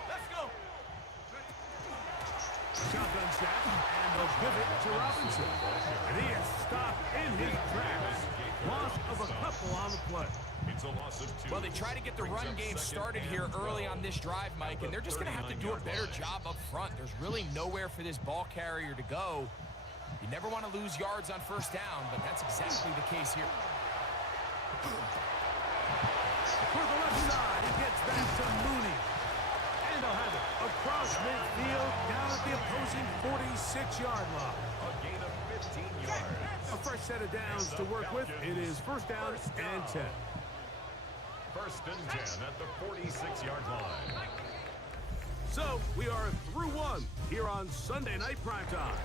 Let's go. Shotgun snap, and they'll give it to Robinson. And he is stopped in his tracks. Loss of a couple on the play. It's a loss of 2. Well, they try to get the run game started here early on this drive, Mike, and they're just going to have to do a better job up front. There's really nowhere for this ball carrier to go. You never want to lose yards on 1st down, but that's exactly the case here. For the left side, he gets back to Mooney. And they'll have it across midfield, down at the opposing 46-yard line. A gain of 15 yards. A fresh set of downs to work with. It is 1st down and 10. 1st and 10 at the 46-yard line. So, we are through 1 here on Sunday Night Primetime.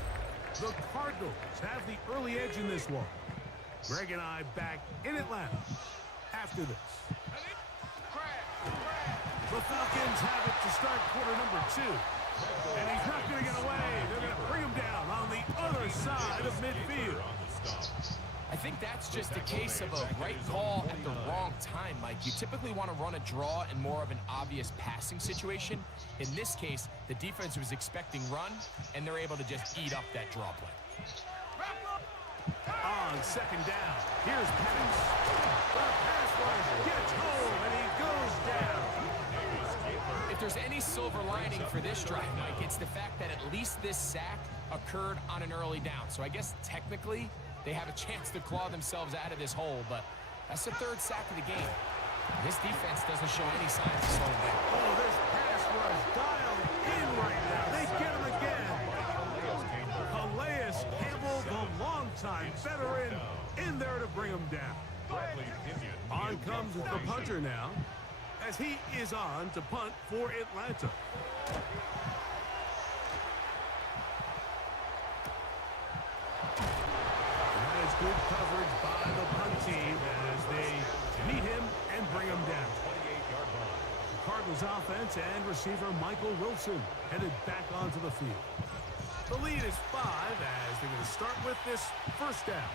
The Cardinals have the early edge in this one. Greg and I back in Atlanta after this. The Falcons have it to start quarter number 2. And he's not going to get away. They're going to bring him down on the other side of midfield. I think that's just a case of a right call at the wrong time, Mike. You typically want to run a draw in more of an obvious passing situation. In this case, the defense was expecting run, and they're able to just eat up that draw play. On 2nd down, here's Penix. The pass rush gets home, and he goes down. If there's any silver lining for this drive, Mike, it's the fact that at least this sack occurred on an early down. So I guess technically they have a chance to claw themselves out of this hole, but that's the 3rd sack of the game. This defense doesn't show any signs of slowing down. Oh, this pass rush dialed in right now. They get him again. Calais Campbell, the longtime veteran, in there to bring him down. On comes the punter now, as he is on to punt for Atlanta. That is good coverage by the punt team as they meet him and bring him down. The Cardinals offense and receiver Michael Wilson headed back onto the field. The lead is 5 as they're going to start with this 1st down.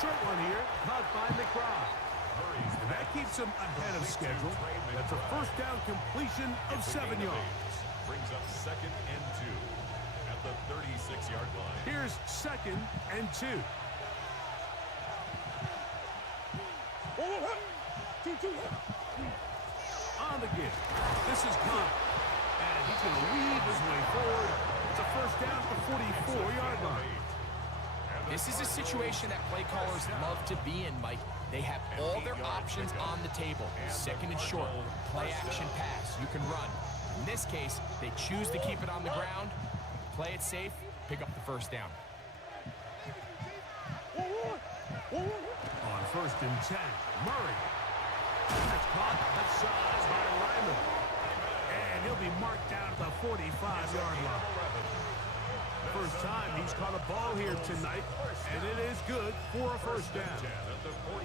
short one here, caught by McBride. And that keeps him ahead of schedule. That's a first down completion of 7 yards. Brings up 2nd and 2 at the 36-yard line. Here's 2nd and 2. On the give. This is Conner. And he's going to weave his way forward. It's a first down at the 44-yard line. This is a situation that play callers love to be in, Mike. They have all their options on the table. 2nd and short, play action pass, you can run. In this case, they choose to keep it on the ground, play it safe, pick up the first down. On 1st and 10, Murray. That's caught left side by Lyman. And he'll be marked down at the 45-yard line. First time he's caught a ball here tonight, and it is good for a first down.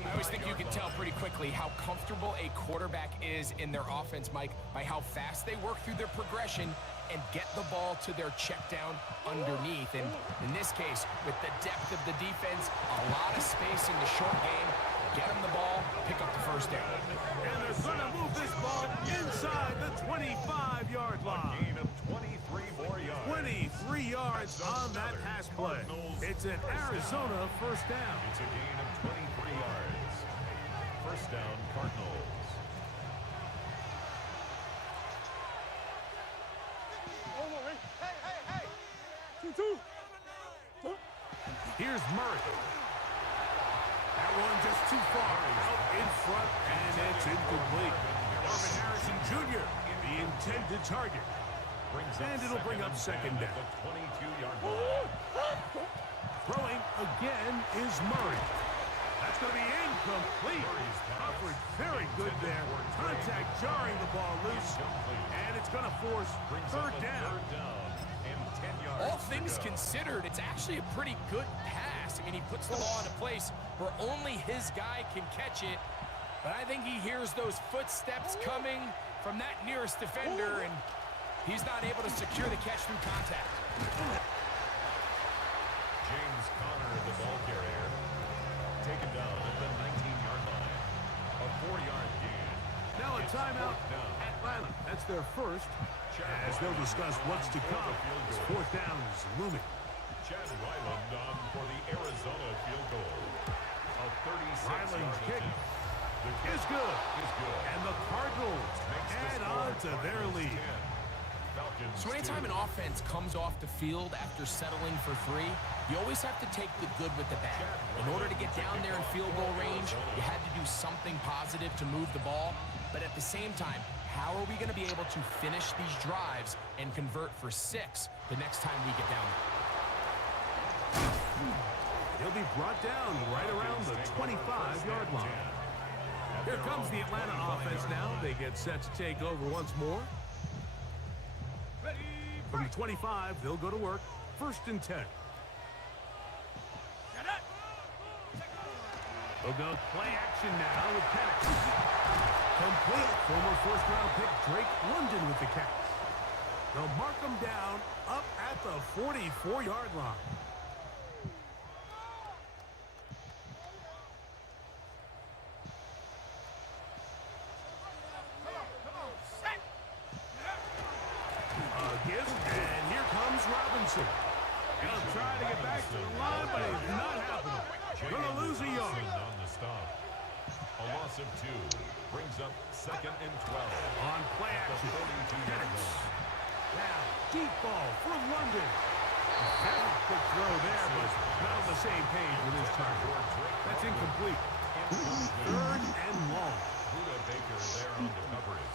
I always think you can tell pretty quickly how comfortable a quarterback is in their offense, Mike, by how fast they work through their progression and get the ball to their check down underneath. And in this case, with the depth of the defense, a lot of space in the short game, get them the ball, pick up the first down. And they're going to move this ball inside the 25-yard line. Gain of 23 more yards. 23 yards on that pass play. It's an Arizona first down. It's a gain of 23 yards. First down, Cardinals. Here's Murray. That one just too far. Out in front, and it's incomplete. Marvin Harrison Jr., the intended target. And it'll bring up 2nd down. 22-yard line. Throwing again is Murray. That's going to be incomplete. Covered very good there. Contact jarring the ball loose. And it's going to force third down. All things considered, it's actually a pretty good pass. I mean, he puts the ball in a place where only his guy can catch it. But I think he hears those footsteps coming from that nearest defender, and he's not able to secure the catch through contact. James Conner, the ball carrier, taken down at the 19-yard line. A 4-yard gain. Now a timeout, Atlanta. That's their first. As they'll discuss what's to come as fourth down is looming. Chad Ryland on for the Arizona field goal. A 36-yard kick attempt. is good. Is good. And the Cardinals add on to their lead. So anytime an offense comes off the field after settling for 3, you always have to take the good with the bad. In order to get down there in field goal range, you had to do something positive to move the ball. But at the same time, how are we going to be able to finish these drives and convert for 6 the next time we get down there? He'll be brought down right around the 25-yard line. Here comes the Atlanta offense now. They get set to take over once more. From the 25, they'll go to work. 1st and 10. They'll go play action now with Penix. Complete. Former first-round pick Drake London with the catch. They'll mark him down up at the 44-yard line. Give, and here comes Robinson. He'll try to get back to the line, but it's not happening. Gonna lose a yard. On the stop. A loss of 2 brings up 2nd and 12. On play action. Penix. Now, deep ball for London. Very quick throw there, but not on the same page with his target. That's incomplete. 3rd and long. Buda Baker there on the coverage.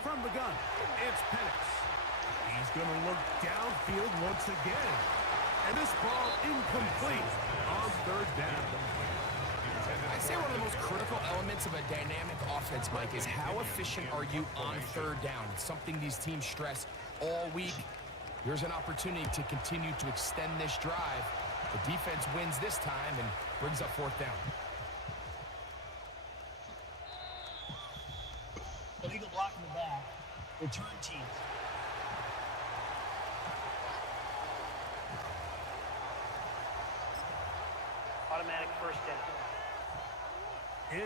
From the gun, it's Penix. He's going to look downfield once again. And this ball incomplete on 3rd down. I'd say one of the most critical elements of a dynamic offense, Mike, is how efficient are you on 3rd down? It's something these teams stress all week. Here's an opportunity to continue to extend this drive. The defense wins this time and brings up 4th down. Illegal block in the back. Return team. Automatic first down.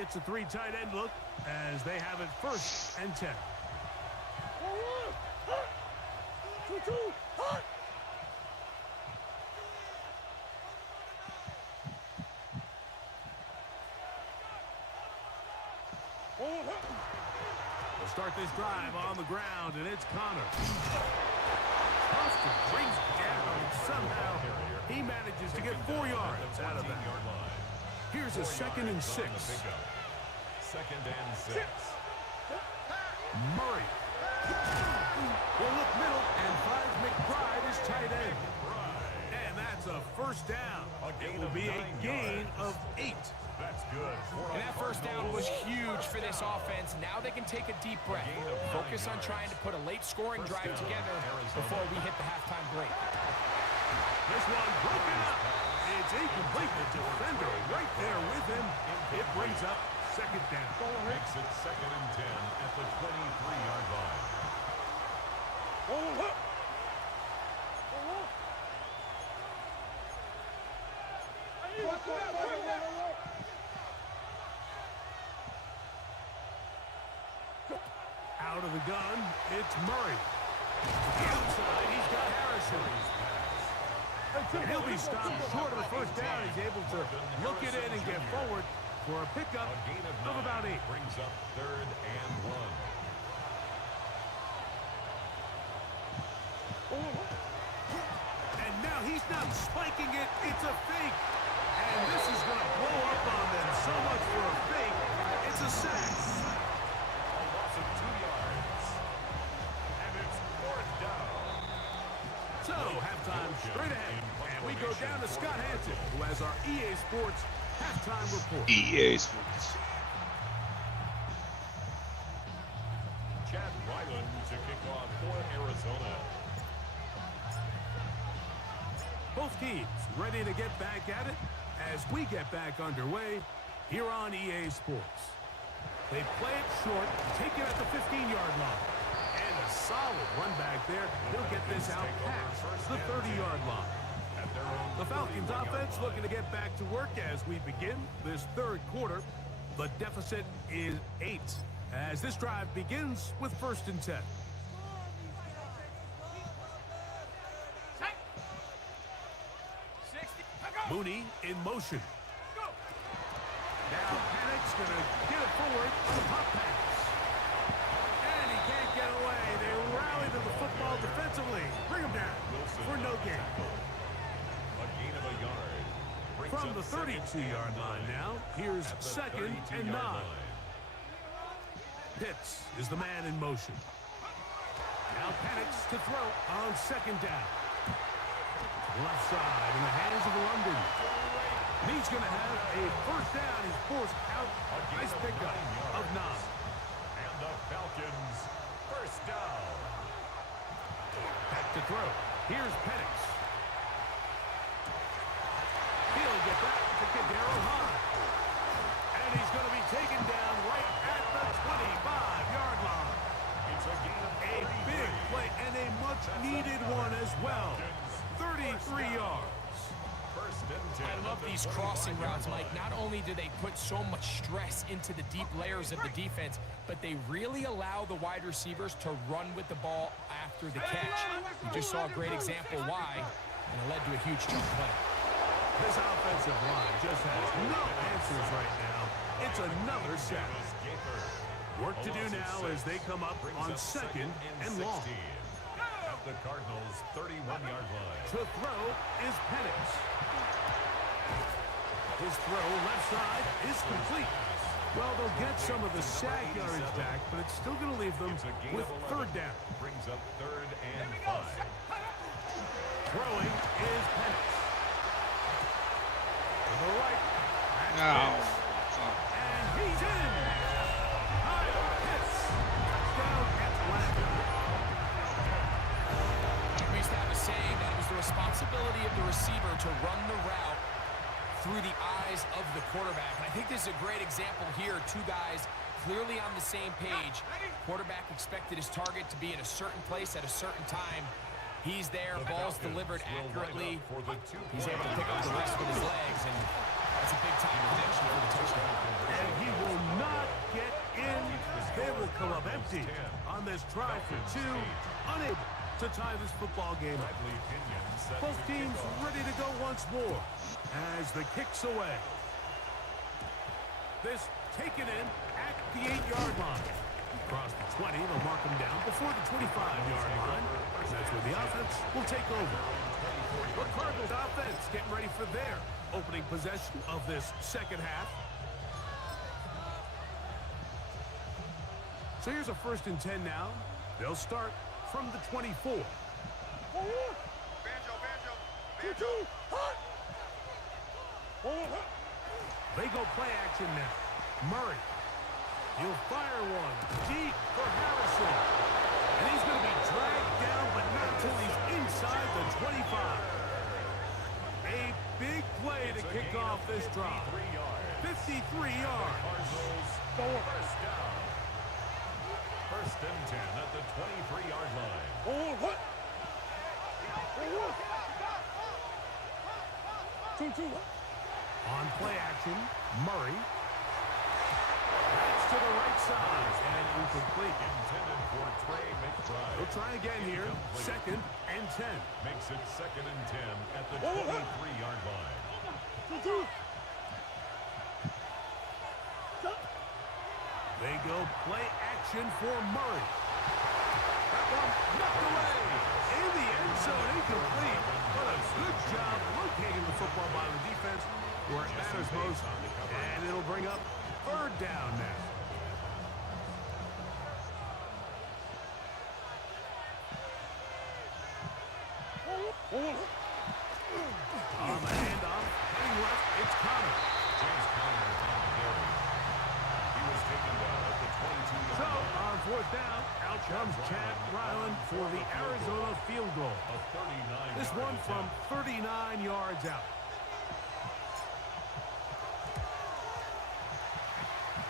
It's a 3 tight end look as they have it 1st and 10. 2-2, hot. They'll start this drive on the ground, and it's Connor. Austin brings it down, and somehow he manages to get 4 yards out of that. Here's a 2nd and 6. 2nd and 6. Murray. Will look middle and finds McBride as tight end. And that's a 1st down. It will be a gain of 8. That's good. And that 1st down was huge for this offense. Now they can take a deep breath. Focus on trying to put a late scoring drive together before we hit the halftime break. This one broken up. It's incomplete. The defender right there with him. It brings up 2nd down. Makes it 2nd and 10 at the 23-yard line. Out of the gun, it's Murray. To the outside, he's got Harrison. He'll be stopped short of the 1st down. He's able to look it in and get forward for a pickup A gain of about 8. brings up 3rd and 1. And now he's not spiking it. It's a fake. And this is going to blow up on them. So much for a fake. It's a sack. A loss of 2 yards. And it's 4th down. So, halftime straight ahead. And we go down to Scott Hanson, who has our EA Sports halftime report. EA Sports. Chad Ryland to kick off for Arizona. Both teams ready to get back at it as we get back underway here on EA Sports. They play it short, take it at the 15-yard line. And a solid run back there. He'll get this out past the 30-yard line. The Falcons offense looking to get back to work as we begin this 3rd quarter. The deficit is 8 as this drive begins with 1st and 10. Mooney in motion. Now Panic's going to get it forward on the pop pass. And he can't get away. They rally to the football defensively. Bring him down for no gain. A gain of a yard. Brings From up the 32-yard line now, here's at the 2nd and 9. 32-yard line. Pitts is the man in motion. Now Penix to throw on 2nd down. Left side in the hands of London. He's going to have a 1st down. He's forced out. Nice pickup of 9. And the Falcons 1st down. Back to throw. Here's Penix. He'll get back to Kadero High. And he's going to be taken down right at the 25-yard line. It's a gain of A big play and a much-needed one as well. 33 yards. 1st and 10. I love these crossing routes, Mike. Not only do they put so much stress into the deep layers of the defense, but they really allow the wide receivers to run with the ball after the catch. We just saw a great example why, and it led to a huge chunk play. This offensive line just has no answers right now. It's another sack. Work to do now as they come up on 2nd and long. At the Cardinals' 31-yard line. To throw is Penix. His throw left side is complete. Well, they'll get some of the sack yardage back, but it's still going to leave them with 3rd down. Brings up 3rd and 5. Throwing is Penix. To the right. No. And he's in. Kyle Pitts. Down Atlanta. We used to have a saying that it was the responsibility of the receiver to run the route through the eyes of the quarterback. And I think this is a great example here. 2 guys clearly on the same page. Quarterback expected his target to be in a certain place at a certain time. He's there, ball's delivered accurately. He's able to pick up the rest with his legs, and That's a big-time connection for the touchdown. And he will not get in. They will come up empty on this try for two. Unable to tie this football game up. Both teams ready to go once more as the kick's away. This taken in at the 8-yard line. Across the 20, they'll mark him down before the 25-yard line. That's where the offense will take over. The Cardinals offense getting ready for their opening possession of this second half. So here's a 1st and 10 now. They'll start from the 24. Banjo, banjo. They go play action now. Murray. He'll fire one deep for Harrison. And he's going to be dragged down, but not until he's inside the 25. A big play to kick off this drive. 53 yards. First down. 1st and 10 at the 23-yard line. On play action, Murray. That's to the right side and incomplete. Intended for Trey McBride. We'll try again here. 2nd and 10. Makes it 2nd and 10 at the 23-yard line. They go play action for Murray. That one knocked away. In the end zone, incomplete. But a good job locating the football by the defense where it matters most. And it'll bring up 3rd down now. On the handoff, heading left, it's Connor. James Conner on the carry. He was taken down at the 22-yard So, line. on 4th down, out comes Chad Ryland for the Arizona field goal. A 39-yard This one from attempt. 39 yards out.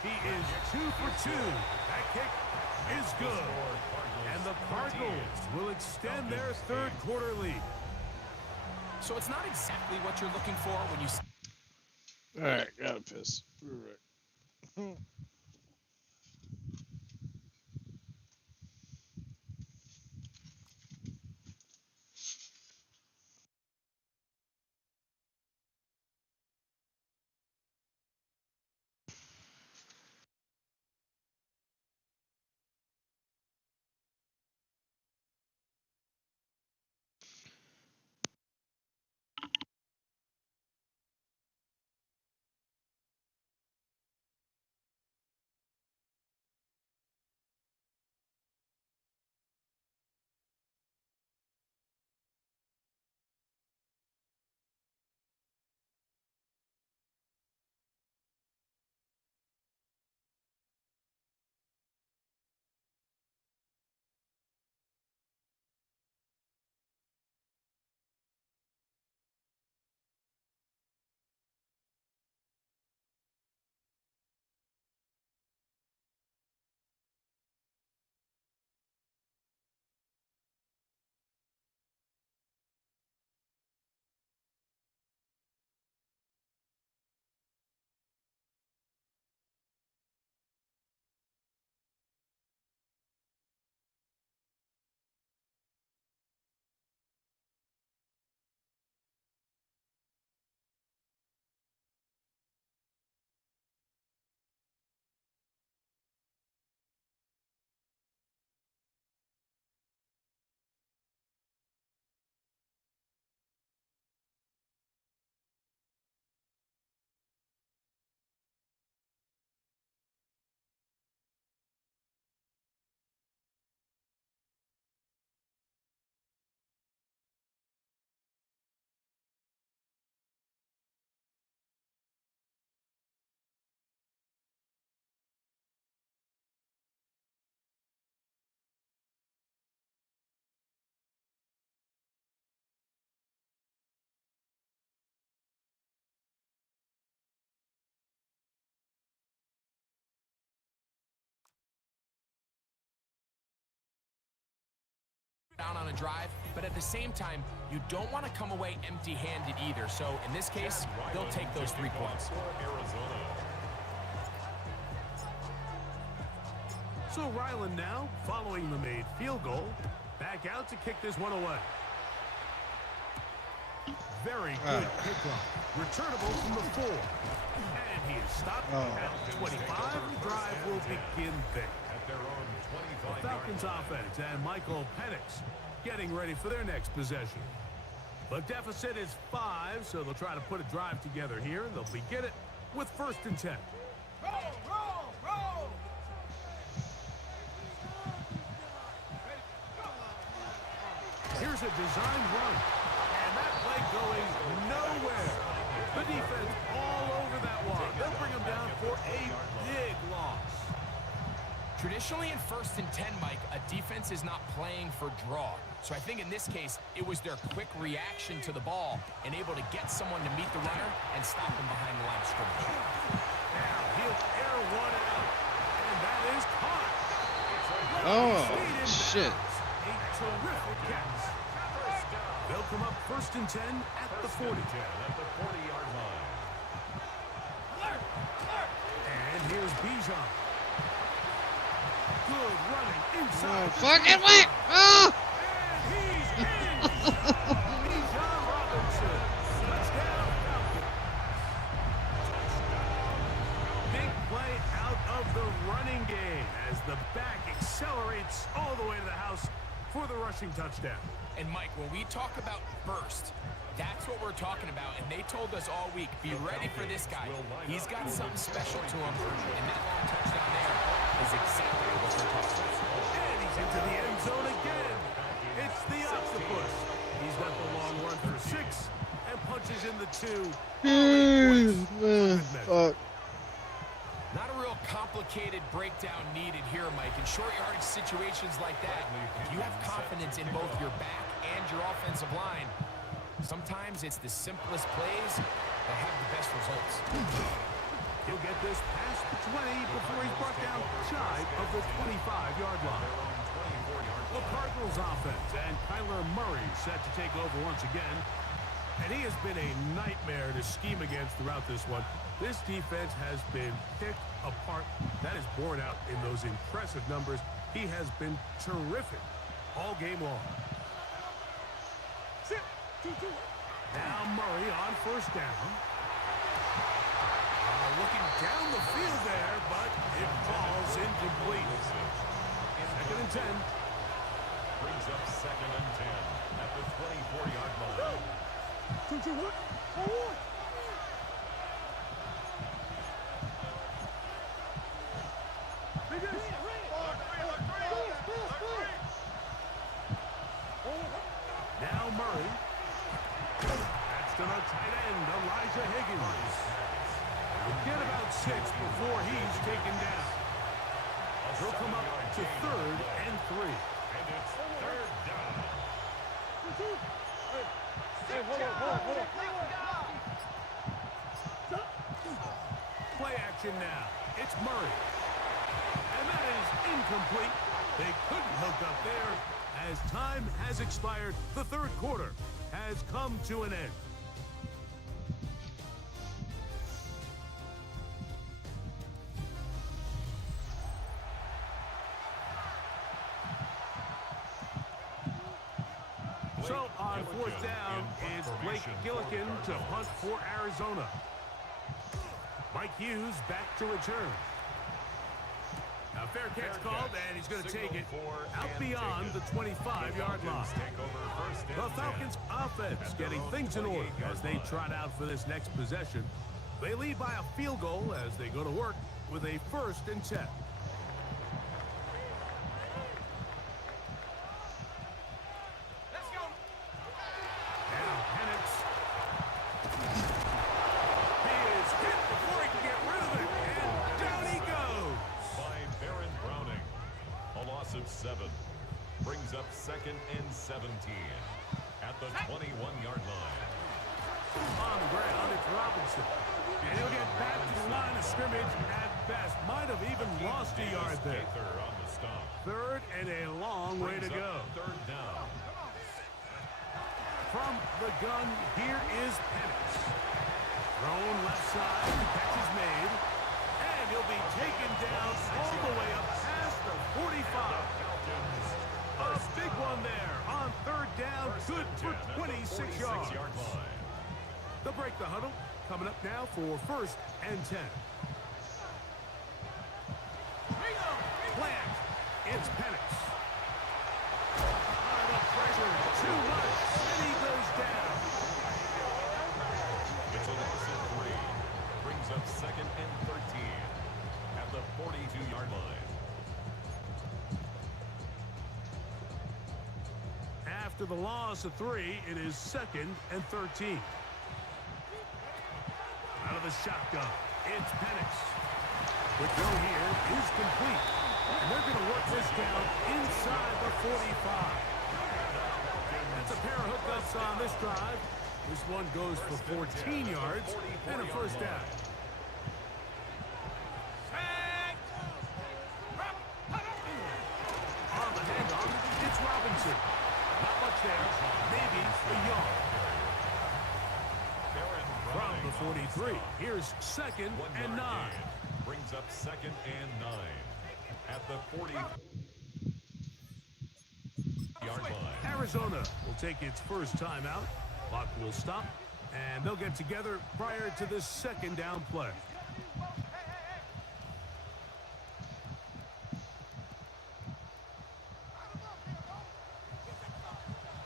He is 2 for 2. That kick is good. And the Cardinals will extend their 3rd quarter lead. So it's not exactly what you're looking for when you... Alright, gotta piss. Right. down on a drive, but at the same time, you don't want to come away empty-handed either. So in this case, they'll take those 3 points. So Ryland now, following the made field goal, back out to kick this one away. Very good kickoff. Returnable from the 4. And he is stopped at 25. The drive will begin there. The Falcons offense and Michael Penix getting ready for their next possession. The deficit is 5, so they'll try to put a drive together here. They'll begin it with 1st and 10. Roll, roll, roll. Here's a design run. And that play going nowhere. The defense all over that one. They'll bring him down for a big loss. Traditionally in 1st and 10, Mike, a defense is not playing for draw. So I think in this case, it was their quick reaction to the ball and able to get someone to meet the runner and stop him behind the line of scrimmage. Now he'll air one out, and that is caught. Oh, shit. A terrific catch. They'll come up 1st and 10 at the 40. At the 40-yard line. And here's Bijan. Good running Oh, inside. fucking wait! Oh! And he's in. Bijan Robinson. Touchdown, Falcons. Big play out of the running game as the back accelerates all the way to the house for the rushing touchdown. And Mike, when we talk about burst, that's what we're talking about. And they told us all week, be ready for this guy. He's got something special to him. And that long touchdown there is exactly what we're talking about. And he's into the end zone again. It's the octopus. He's got the long run for 6 and punches in the 2. Fuck. Not a real complicated breakdown needed here, Mike. In short yardage situations like that, if you have confidence in both your back and your offensive line, sometimes it's the simplest plays that have the best results. He'll get this past the 20 before he's brought down shy of the 25-yard line. The Cardinals offense and Kyler Murray set to take over once again. And he has been a nightmare to scheme against throughout this one. This defense has been picked apart. That is borne out in those impressive numbers. He has been terrific all game long. Now Murray on 1st down. Looking down the field there, but it falls incomplete. 2nd and 10. Brings up 2nd and 10 at the 24-yard line. Now Murray. That's to the tight end, Elijah Higgins. We'll get about 6 before he's taken down. He'll come up to 3rd and 3. And it's 3rd down. Play action now. It's Murray. And that is incomplete. They couldn't hook up there. As time has expired, the 3rd quarter has come to an end. So on 4th down is Blake Gillikin to punt for Arizona. Mike Hughes back to return. Now fair catch called, and he's going to take it out beyond the 25-yard line. The Falcons offense getting things in order as they trot out for this next possession. They lead by a field goal as they go to work with a 1st and 10. Let's go. Now Penix. He is hit before he can get rid of it, and down he goes. By Baron Browning. A loss of 7. Brings up 2nd and 17 at the 21-yard line. On the ground, it's Robinson. And he'll get back to the line of scrimmage at best. Might have even lost a yard there. Gaither on the stop. Third and a long way to Brings go. up third down. From the gun, here is Penix. Thrown left side, the catch is made. And he'll be taken down all the way up past the 45. A big one there on third down, good for 26 yards. They'll break the huddle, coming up now for first and 10. Plant, it's Penix. The pressure, too much, and he goes down. It's a loss of 3. Brings up second and 13 at the 42-yard line. After the loss of 3, it is second and 13. Out of the shotgun, it's Penix. The go here is complete. And they're going to work this down inside the 45. That's a pair of hookups on this drive. This one goes for 14 yards and a first down. On the handoff, it's Robinson. Not much there, maybe a yard. From the 43, here's second and 9. Brings up second and 9 at the 40-yard line. Arizona will take its first timeout. Clock will stop, and they'll get together prior to this second down play.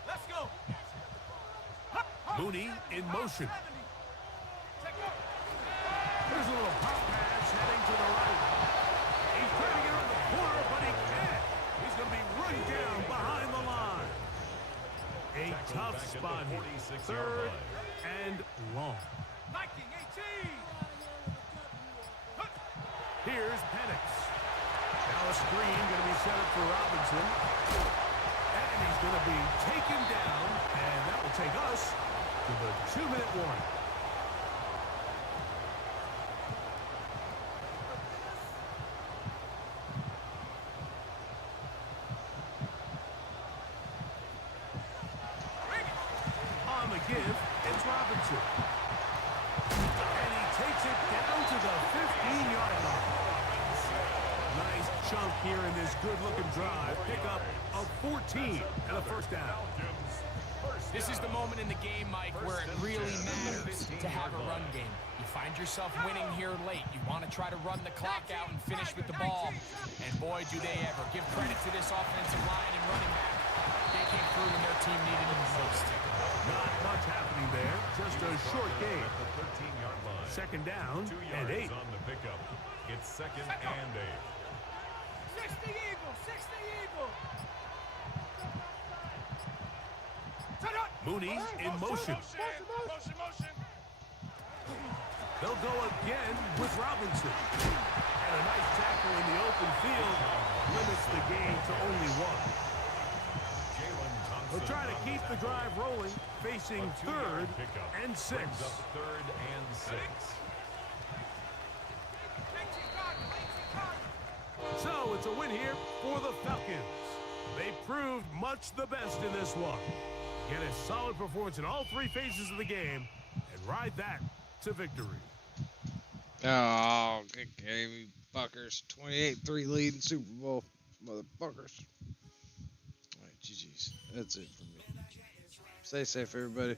Let's go. Mooney in motion. There's a little pop pass heading to the right. He's trying to get on the corner, but he can't. He's going to be run down behind the line. A tough spot here. Third and long. 19-18. Here's Penix. Now a screen going to be set up for Robinson. And he's going to be taken down. And that will take us to the 2-minute warning. On the give, it's Robinson. And he takes it down to the 15-yard line. Nice chunk here in this good-looking drive. Pick up of 14 and a first down. This is the moment in the game, Mike, where it really matters to have a run game. You find yourself winning here late. You want to try to run the clock out and finish with the ball. And boy, do they ever. Give credit to this offensive line and running back. They came through when their team needed them most. Not much happening there. Just a short game. At the 13-yard line. Second down 2 and yards 8. on the pickup. It's second and 8. 60 Eagle. 60 Eagle. Mooney in motion. Motion. They'll go again with Robinson. And a nice tackle in the open field limits the game to only 1. Jalen Thompson They'll try to keep the drive rolling, facing A 2-yard third pickup. and 6. Brings up third and 6. So it's a win here for the Falcons. They proved much the best in this one. Get a solid performance in all 3 phases of the game and ride that to victory. Oh, good game, you fuckers. 28-3 lead in Super Bowl. Motherfuckers. Alright, GG's. That's it for me. Stay safe, everybody.